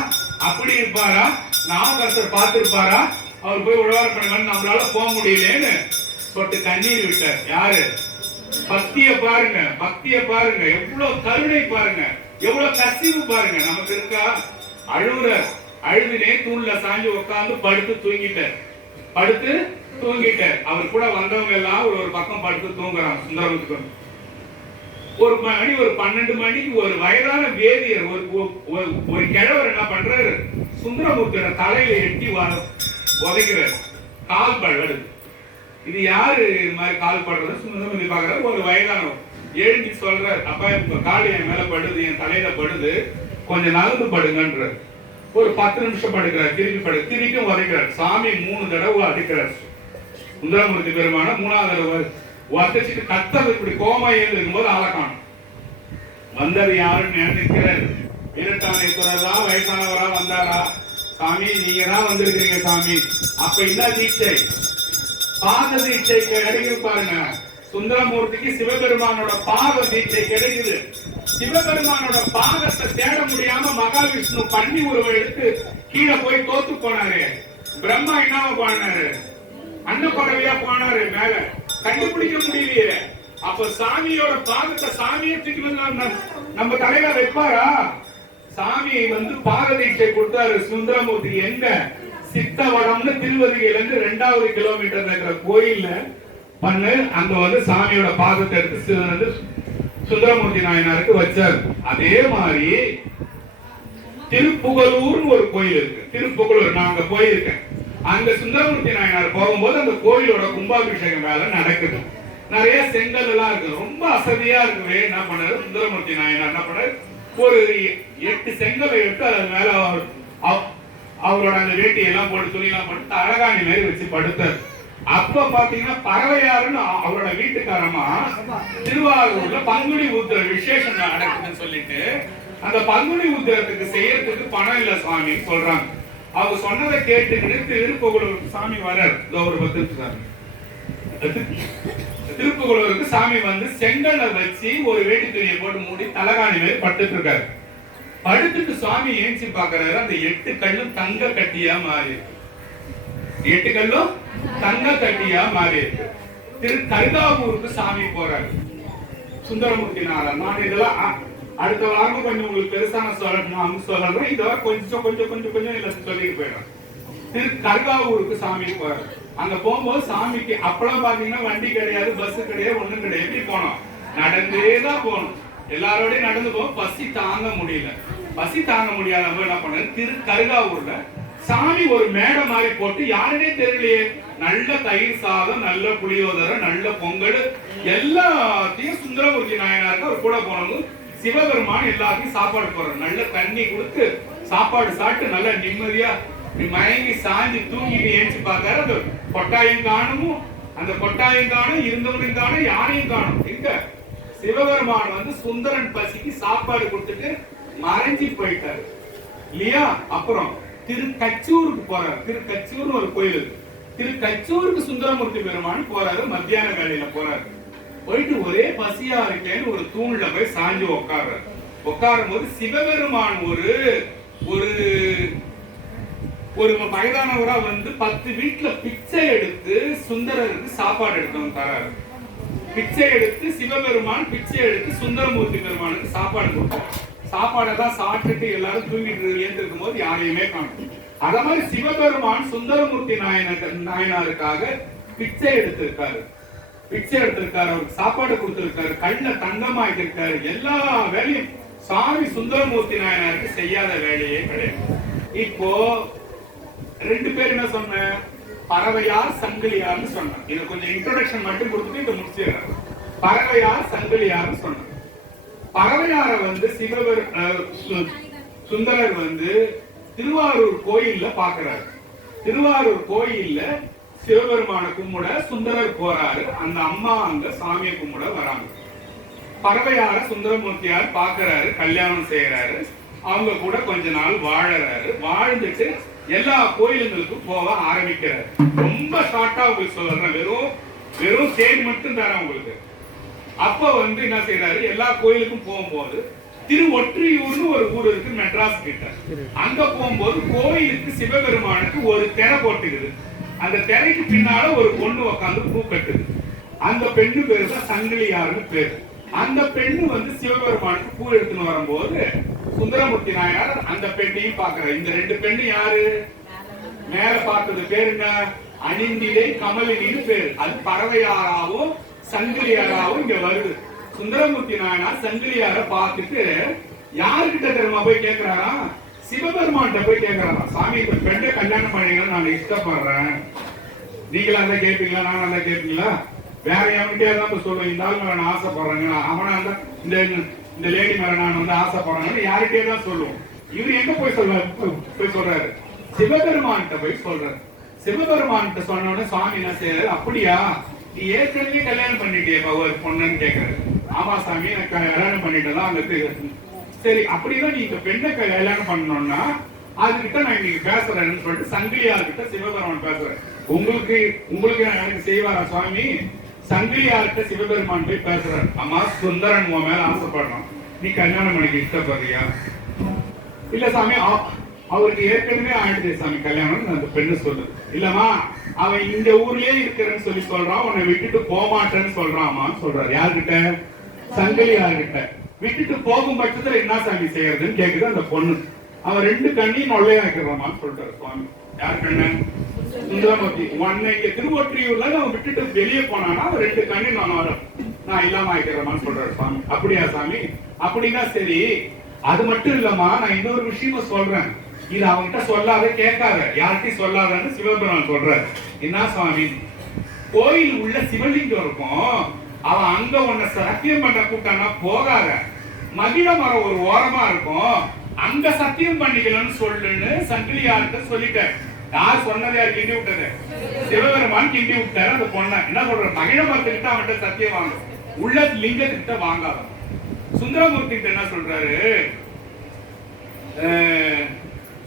அப்படி இருப்பாரா, நாமக்கரசர் பார்த்திருப்பாரா, அவர் போய் உழவார பண்ணுங்க, நம்மளால போக முடியலன்னு சொட்டு கண்ணீர் விட்டார். யாரு? பக்திய பாருங்க, எவ்வளவு கருணை பாருங்க, எவ்வளவு கசிவு பாருங்க. நமக்கு இருக்கா? அழுவுற அழுதுனே தூண்ல சாஞ்சு உட்காந்து படுத்து தூங்கிட்டார். அவர் கூட வந்தவங்க எல்லாம் ஒரு பக்கம் படுத்து தூங்குறாங்க. சுந்தரமூர்த்தி ஒரு 12 மணிக்கு ஒரு வயதான வேதியர் ஒரு கிழவர் என்ன பண்றாரு, சுந்தரமூர்த்தியோட தலையில எட்டி உதைக்கிறார். கால் படுது. இது யாரு இது மாதிரி கால் படுறது? சுந்தரமூர்த்தி பாக்குறாரு. ஒரு வயதானவர் எழுதி சொல்றாரு, அப்பா இப்ப கால் என் மேல படுது, என் தலையில படுது, கொஞ்சம் நகர்ந்து படுங்கன்ற. ஒரு 10 நிமிஷம் படுக்கிறார், திருப்பியும் உதைக்கிறார். சாமி 3 தடவை அடிக்கிறார். சுந்தரமூர்த்தி பெருமான 3வது தடவை உதச்சிட்டு கத்தது இப்படி கோமா இருக்கும்போது ஆளக்கான வந்தது யாருன்னு நினைக்கிறார். வீரட்டானேஸ்வரர் தான் வயசானவரா வந்தாரா? சாமி நீங்க தான் வந்திருக்கிறீங்க சாமி. அப்ப இந்த தீட்சை பாத தீட்சை கிடைக்குது பாருங்க. சுந்தரமூர்த்திக்கு சிவபெருமானோட பாத தீட்சை கிடைக்குது. சிவபெருமானோட பாதத்தை தேட முடியாம மகாவிஷ்ணு பண்ணி உருவம் எடுத்து கீழே போய் தோத்து போனாரு. பிரம்மா என்ன பண்ணாரு? அன்னப்பறவையா போனாரு மேல, கண்டுபிடிக்க முடியலையே. அப்ப சாமியோட பாதத்தை சாமியை தூக்கி வந்து நம்ம தலையில வைப்பாரா? சாமி பாத தீட்சை கொடுத்தாரு சுந்தரமூர்த்தி. எங்க? சித்தவடம்னு திருவதிகையில இருந்து 2வது கிலோமீட்டர் இருக்கிற கோயில்ல பண்ணு. அங்க சாமியோட பாதத்தை எடுத்து சுந்தரமூர்த்தி நாயனாருக்கு வச்சார். அதே மாதிரி திருப்புகலூர்னு ஒரு கோயில் இருக்கு. திருப்புகலூர் நான் அங்க போயிருக்கேன். அங்க சுந்தரமூர்த்தி நாயனார் போகும்போது அந்த கோயிலோட கும்பாபிஷேகம் வேலை நடக்குது. நிறைய செங்கல் எல்லாம் இருக்கு, ரொம்ப அசதியா இருக்குவே. என்ன பண்ணாரு சுந்தரமூர்த்தி நாயனார்? என்ன பண்ணாரு, ஒரு 8 செங்கலை எடுத்து அது மேல அவரோட அந்த வேட்டியெல்லாம் போட்டு துணியெல்லாம் போட்டு தலகாணி மாதிரி வச்சு படுத்தார். அப்ப பாத்தீங்கன்னா பறவையாருன்னு அவரோட வீட்டுக்காரமா திருவாரூர்ல பங்குனி உத்திர விசேஷம் நடக்குதுன்னு சொல்லிட்டு அந்த பங்குனி உத்திரத்துக்கு செய்யறதுக்கு பணம் இல்ல சுவாமின்னு சொல்றாங்க. அவங்க சொன்னதை கேட்டுக்கிட்டு திருப்புகலூருக்கு சாமி வர்றார். ஒரு 10 நிமிஷம் திருப்புகலூருக்கு சாமி செங்கலை வச்சு ஒரு வேட்டி துணியை போட்டு மூடி தலகாணி மாதிரி படுத்துட்டு இருக்காரு. படுத்துட்டு சுவாமி ஏஞ்சி பாக்குறாரு. அந்த 8 கல்லும் தங்க கட்டியா மாறி இருக்கு. 8 கல்லும் தங்க கட்டியா மாறி இருக்கு. கருதாவூருக்கு சாமி போறாரு சுந்தரமூர்த்தி நாயனார். நான் இதெல்லாம் அடுத்த வாரம் கொஞ்சம் உங்களுக்கு பெருசான சொல்றேன். இதெல்லாம் கொஞ்சம் எல்லாத்தையும் சொல்லிட்டு போயிடுறேன். கருகாவூருக்கு சாமி போறாரு. அங்க போகும்போது சாமிக்கு அப்பெல்லாம் பாத்தீங்கன்னா வண்டி கிடையாது, பஸ் கிடையாது, ஒண்ணும் கிடையாது. எப்படி போனோம்? நடந்தேதான் போகணும். எல்லாரோடையும் நடந்து போக பசி தாங்க முடியல. பசி தாங்க முடியாத என்ன பண்ண கருகாவூர்ல சாமி ஒரு மேடை மாதிரி போட்டு யாருனே தெரியலையே, நல்ல தயிர் சாதம், நல்ல புளியோதரை, நல்ல பொங்கல் எல்லாத்தையும் சுந்தரமூர்த்தி நாயனாருக்கு அவர் கூட போனது. சிவபெருமான் எல்லாத்தையும் சாப்பாடு போடுறாரு. நல்ல தண்ணி கொடுத்து சாப்பாடு சாப்பிட்டு நல்ல நிம்மதியா மயங்கி சாஞ்சி தூங்கிட்டு ஏஞ்சி பார்த்தாரு. அந்த கொட்டாயும் காணும், அந்த கொட்டாயும் காணும், இருந்தவனையும் காணும், யாரையும் காணும். எங்க சிவபெருமான் சுந்தரன் பசிக்கு சாப்பாடு கொடுத்துட்டு மறைஞ்சி போயிட்டாரு இல்லையா? அப்புறம் திருக்கச்சூருக்கு போறாரு. திருக்கச்சூர்னு ஒரு கோயில் இருக்கு. திருக்கச்சூருக்கு சுந்தரமூர்த்தி பெருமான் போறாரு. மத்தியான வேலையில போறாரு. போயிட்டு ஒரே பசியா இருக்கேன்னு ஒரு தூண்ல போய் சாஞ்சு உட்காரும் போது சிவபெருமான் ஒரு வயதானவரா 10 வீட்டுல பிச்சை எடுத்து சுந்தரருக்கு சாப்பாடு எடுத்து தராரு. பிச்சை எடுத்து சிவபெருமான் பிச்சை எடுத்து சுந்தரமூர்த்தி பெருமானுக்கு சாப்பாடு கொடுத்தாரு. சாப்பாடெல்லாம் சாப்பிட்டுட்டு எல்லாரும் தூங்கிட்டு ஏந்திருக்கும் போது யாரையுமே காணும். அத மாதிரி சிவபெருமான் சுந்தரமூர்த்தி நாயனாருக்காக பிச்சை எடுத்திருக்காரு. அவருக்கு சாப்பாடு கொடுத்திருக்காரு. கண்ண தங்கமாக்கிருக்காரு. எல்லா வேலையும் சாமி சுந்தரமூர்த்தி நாயனாருக்கு செய்யாத வேலையே கிடையாது. இப்போ 2 பேர் என்ன சொன்ன? பறவையார் சங்கிலியார்னு சொன்ன. இத கொஞ்சம் இன்ட்ரோடக்ஷன் மட்டும் கொடுத்துட்டு இத முடிச்சிடுறேன். பறவையார் சங்கிலியார்னு சொன்ன. பறவையார சுந்தரர் திருவாரூர் கோயில்ல பாக்குறாரு. திருவாரூர் கோயில்ல சிவபெருமான கும்பிட சுந்தரர் போறாரு. அந்த அம்மா அந்த சாமியை கும்பிட வராங்க. பறவையார சுந்தரமூர்த்தியார் பாக்குறாரு, கல்யாணம் செய்யறாரு. அவங்க கூட கொஞ்ச நாள் வாழறாரு. வாழ்ந்துட்டு எல்லா கோயிலுங்களுக்கும் போக ஆரம்பிக்கிறாரு. ரொம்ப ஷார்ட்டா உங்களுக்கு சொல்றேன், வெறும் ஸ்டேஜ் மட்டும் தரேன் உங்களுக்கு. அப்ப என்ன செய்யறாரு, எல்லா கோயிலுக்கும் போகும்போது திருவொற்றியூர்னு ஒரு ஊர் இருக்கு மெட்ராஸ் கிட்ட. அங்க போகும்போது கோயிலுக்கு சிவபெருமானுக்கு ஒரு திரை போட்டுக்குது. அந்த திரைக்கு பின்னால ஒரு பொண்ணு உட்காந்து பூ கட்டுது. அந்த பெண்ணு பேரு தான் சங்கிலியாருன்னு பேரு. அந்த பெண்ணு சிவபெருமானுக்கு பூ எடுத்துன்னு வரும்போது சுந்தரமூர்த்தி நாயனார் அந்த பெண்ணையும் பாக்குறாரு. இந்த ரெண்டு பெண்ணு யாரு? மேல பார்த்தது பேரு என்ன? அணிந்திலே கமலினின்னு பேரு. அது பறவையாராவும் சங்கிலியாராவும் இங்க வருது. சுந்தரமூர்த்தி நாயனார் சங்கிலியார பார்த்துட்டு யாருக்கிட்ட தெரியுமா போய் கேட்கிறாரா? சிவபெருமான்கிட்ட போய் கேட்கிறாரா, சாமி இந்த பெண்ணை கல்யாணம் பண்ணீங்கன்னு நான் இஷ்டப்படுறேன், நீங்களா தான் கேட்பீங்களா, நானும் தான் கேட்பீங்களா? வேற எவன்கிட்டே தான் சொல்லுவேன், இந்த ஆள் மேல நான் ஆசைப்படுறேங்க, அவனை அந்த இந்த லேடி மேல நான் ஆசைப்படுறேன்னு யார்கிட்டயே தான் சொல்லுவோம். இவர் எங்க போய் சொல்றாரு? சிவபெருமான்கிட்ட போய் சொல்றாரு. சிவபெருமான்கிட்ட சொன்ன உடனே சுவாமி என்ன செய்யறாரு, அப்படியா நீ ஏற்கனவே கல்யாணம் பண்ணிட்டியப்பா ஒரு பொண்ணுன்னு கேட்கறாரு. ஆமா சாமி எனக்கு கல்யாணம் பண்ணிட்டதான் அங்க. சரி அப்படிதான் நீ இந்த பெண்ணை கல்யாணம் பண்ணணும்னா அதுகிட்ட நான் இன்னைக்கு பேசுறேன்னு சொல்லிட்டு சங்கிலியார்கிட்ட சிவபெருமான் பேசுறேன். உங்களுக்கு எனக்கு செய்வாரா சுவாமி? சங்கிலியார்கிட்ட சிவபெருமான் போய் பேசுறாரு. அம்மா சுந்தரன் உன் மேல ஆசைப்படுறான், நீ கல்யாணம் பண்ணிக்க இஷ்டப்படுறியா? இல்ல சாமி அவருக்கு ஏற்கனவே ஆயிடுது சாமி கல்யாணம். அந்த பெண்ணு சொல்லுது, இல்லம்மா அவன் இந்த ஊர்லயே இருக்கிறேன்னு சொல்லி சொல்றான், உன்னை விட்டுட்டு போமாட்டேன்னு சொல்றான் சொல்றாரு. யாருகிட்ட? சங்கிலியார்கிட்ட. விட்டுட்டு போகும் பட்சத்துல என்ன சாமி செய்யறதுன்னு கேக்குது அந்த பொண்ணு. அவன் ரெண்டு கண்ணையும் நொல்லையா வைக்கிறான்னு சொல்றாரு சுவாமி. யார் கண்ணு? சுந்தரமூர்த்தி. உன்னை இங்க திருவொற்றியூர்ல அவன் விட்டுட்டு வெளியே போனானா அவன் ரெண்டு கண்ணையும் நான் இல்லாம வைக்கிறேன்னு சொல்றாரு சுவாமி. அப்படியா சாமி? அப்படின்னா சரி, அது மட்டும் இல்லம்மா நான் இன்னொரு விஷயமும் சொல்றேன், இது அவன்கிட்ட சொல்லாத கேட்காத, யார்கிட்டையும் சொல்லாதன்னு சிவபெருமான் சொல்றாரு. என்ன சுவாமி? கோயில் உள்ள சிவலிங்கம் இருக்கும், அவன் அங்க உன்னை சத்தியம் பண்ண கூட்டானா போகாத, மகிழ மரம் ஒரு ஓரமா இருக்கும், அங்க சத்தியம் பண்ணிக்கலன்னு சொல்லுன்னு சங்கிலியார்கிட்ட சொல்லிட்டார். யார் சொன்னது? யார் கிண்டி விட்டது? சிவபெருமான் கிண்டி விட்டாரு அந்த பொண்ணை. என்ன சொல்ற, மகிழ மரத்துக்கிட்ட அவன்கிட்ட சத்தியம் வாங்க, உள்ள லிங்கத்துக்கிட்ட வாங்காத. சுந்தரமூர்த்தி கிட்ட என்ன சொல்றாரு,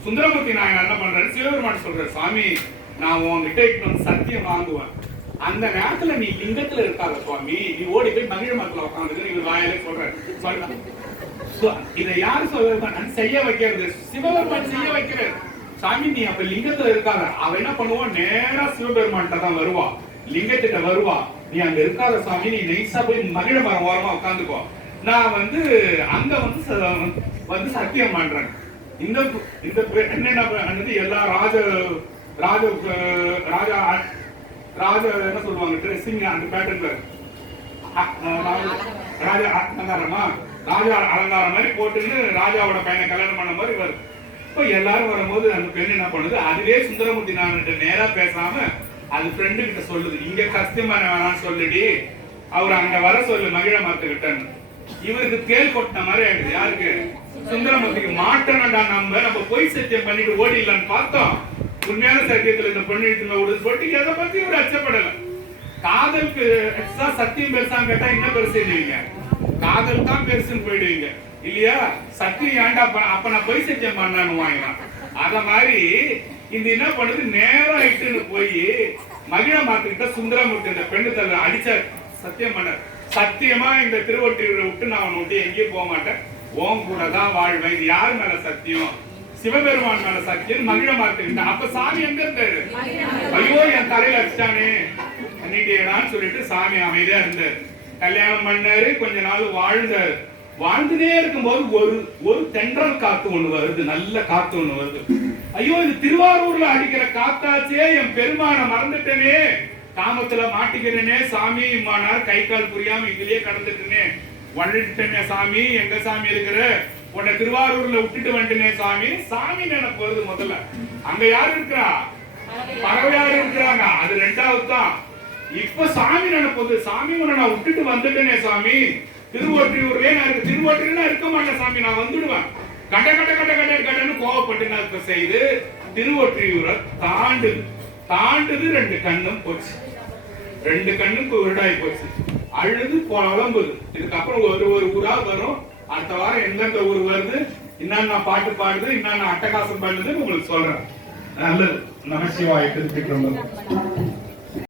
சுந்தரமூர்த்தி நாயனார் என்ன பண்றாரு, சிவபெருமான் சொல்றாரு, சாமி நான் உங்ககிட்ட சத்தியம் வாங்குவேன், அந்த நேரத்துல நீ லிங்கத்துல இருக்காத சுவாமி, நீ ஓடி போய் மகிழ மரத்துல உட்காந்துக்கு இவர் வாயிலே சொல்றாரு. இதை யாரு சொல்ற செய்ய வைக்கிறது? சிவபெருமான் செய்ய வைக்கிறார். சாமி நீ அப்ப லிங்கத்துல இருக்காத. அவ என்ன பண்ணுவான், நேரா சிவபெருமான்கிட்ட தான் வருவா, லிங்கத்திட்ட வருவா. நீ அங்க இருக்காத சாமி, நீ நைசா போய் மகிழ மரம் ஓரமா உட்காந்துக்கோ, நான் சத்தியம் பண்றேன். இந்த என்ன எல்லா ராஜ என்ன சொல்லுவாங்க, ட்ரெஸ்ஸிங் அந்த பேட்டர்ன்ல ராஜா அலங்காரமா, ராஜா அலங்காரம் மாதிரி போட்டுன்னு ராஜாவோட பையனை கல்யாணம் பண்ண மாதிரி வருது. இப்போ எல்லாரும் வரும்போது அந்த பெண் என்ன பண்ணுது, அதுவே சுந்தரமூர்த்தி நாயன்கிட்ட நேரா பேசாம அது ஃப்ரெண்டு கிட்ட சொல்லுது, இங்க கஸ்டமர் வேணாம்னு சொல்லுடி, அவர் அங்க வர சொல்லு மகிழ மரத்துக்கிட்டன்னு. இவருக்கு தேல் கொட்டின மாதிரி ஆயிடுது. யாருக்கு? சுந்தரமூர்த்திக்கு. மாட்டனடா நம்ம பொய் சத்தியம் பண்ணிட்டு ஓடிடலான்னு பார்த்தோம், உண்மையான சத்தியத்துல இந்த பொண்ணு விடுது சொல்லிட்டு எதை பத்தி ஒரு அச்சப்படல. காதலுக்கு சத்தியம் பெருசான்னு கேட்டா என்ன பெருசு செய்வீங்க? காதல் தான் பெருசுன்னு போயிடுவீங்க இல்லையா? சத்தியம் ஏன்டா அப்ப நான் பொய் சத்தியம் பண்ணான்னு வாங்கினான். அத மாதிரி இந்த என்ன பண்ணுது, நேரம் இட்டுன்னு போய் மகிழ மாத்துக்கிட்ட சுந்தரமூர்த்தி இந்த பெண்ணு தள்ள அடிச்ச சத்தியம் பண்ண, சத்தியமா இந்த திருவொற்றியூரை விட்டு நான் அவனை விட்டு எங்கேயும் போக மாட்டேன், ஓம் கூட தான் வாழ்வேன். இது யாரு மேல சத்தியம்? சிவபெருமான் மேல சத்தியம். மகிழ மாத்துக்கிட்ட. அப்ப சாமி எங்க இருந்தாரு? ஐயோ என் தலையில அடிச்சானே பண்ணிட்டேடான்னு சொல்லிட்டு சாமி அமைதியா இருந்தாரு. கல்யாணம் பண்ணாரு, கொஞ்ச நாள் வாழ்ந்தாரு. வாழ்ந்துட்டே இருக்கும்போது ஒரு தென்றல் காத்து ஒண்ணு வருது, நல்ல காத்து ஒண்ணு வருது. ஐயோ இது திருவாரூர்ல அடிக்கிற காத்தாச்சே, என் பெருமான மறந்துட்டேனே, காமத்துல மாட்டிக்கிறேனே சாமி, இம்மானார் கை கால் புரியாம இதுலயே கடந்துட்டேனே, வந்துட்டேனே சாமி, எங்க சாமி இருக்கிற, உன்னை திருவாரூர்ல விட்டுட்டு வந்துட்டேனே சாமி. சாமி நினைப்பு வருது முதல்ல. அங்க யாரு இருக்கிறா? பறவையாரு இருக்கிறாங்க, அது ரெண்டாவது தான். இப்ப சாமி நினைப்பது, சாமி உன்னை நான் விட்டுட்டு வந்துட்டேனே சாமி, திருவொற்றியூர்லயே நான் இருக்கு, திருவொற்றியூர்ல இருக்க மாட்டேன் சாமி, நான் வந்துடுவேன். கட்ட கட்ட கட்ட கட்ட கட்டன்னு கோவப்பட்டு நான் இப்ப செய்து திருவொற்றியூரை தாண்டுது, 2 கண்ணும் போச்சு, 2 கண்ணுக்கு விருடாய் போச்சு, அழுது புலம்புது. இதுக்கப்புறம் ஒரு ஊரா வரும். அடுத்த வாரம் எந்தெந்த ஊர் வருது, என்னென்ன பாட்டு பாடுது, என்னென்ன அட்டகாசம் பண்ணுதுன்னு உங்களுக்கு சொல்றேன். நல்லது. நமசிவாய திருப்பி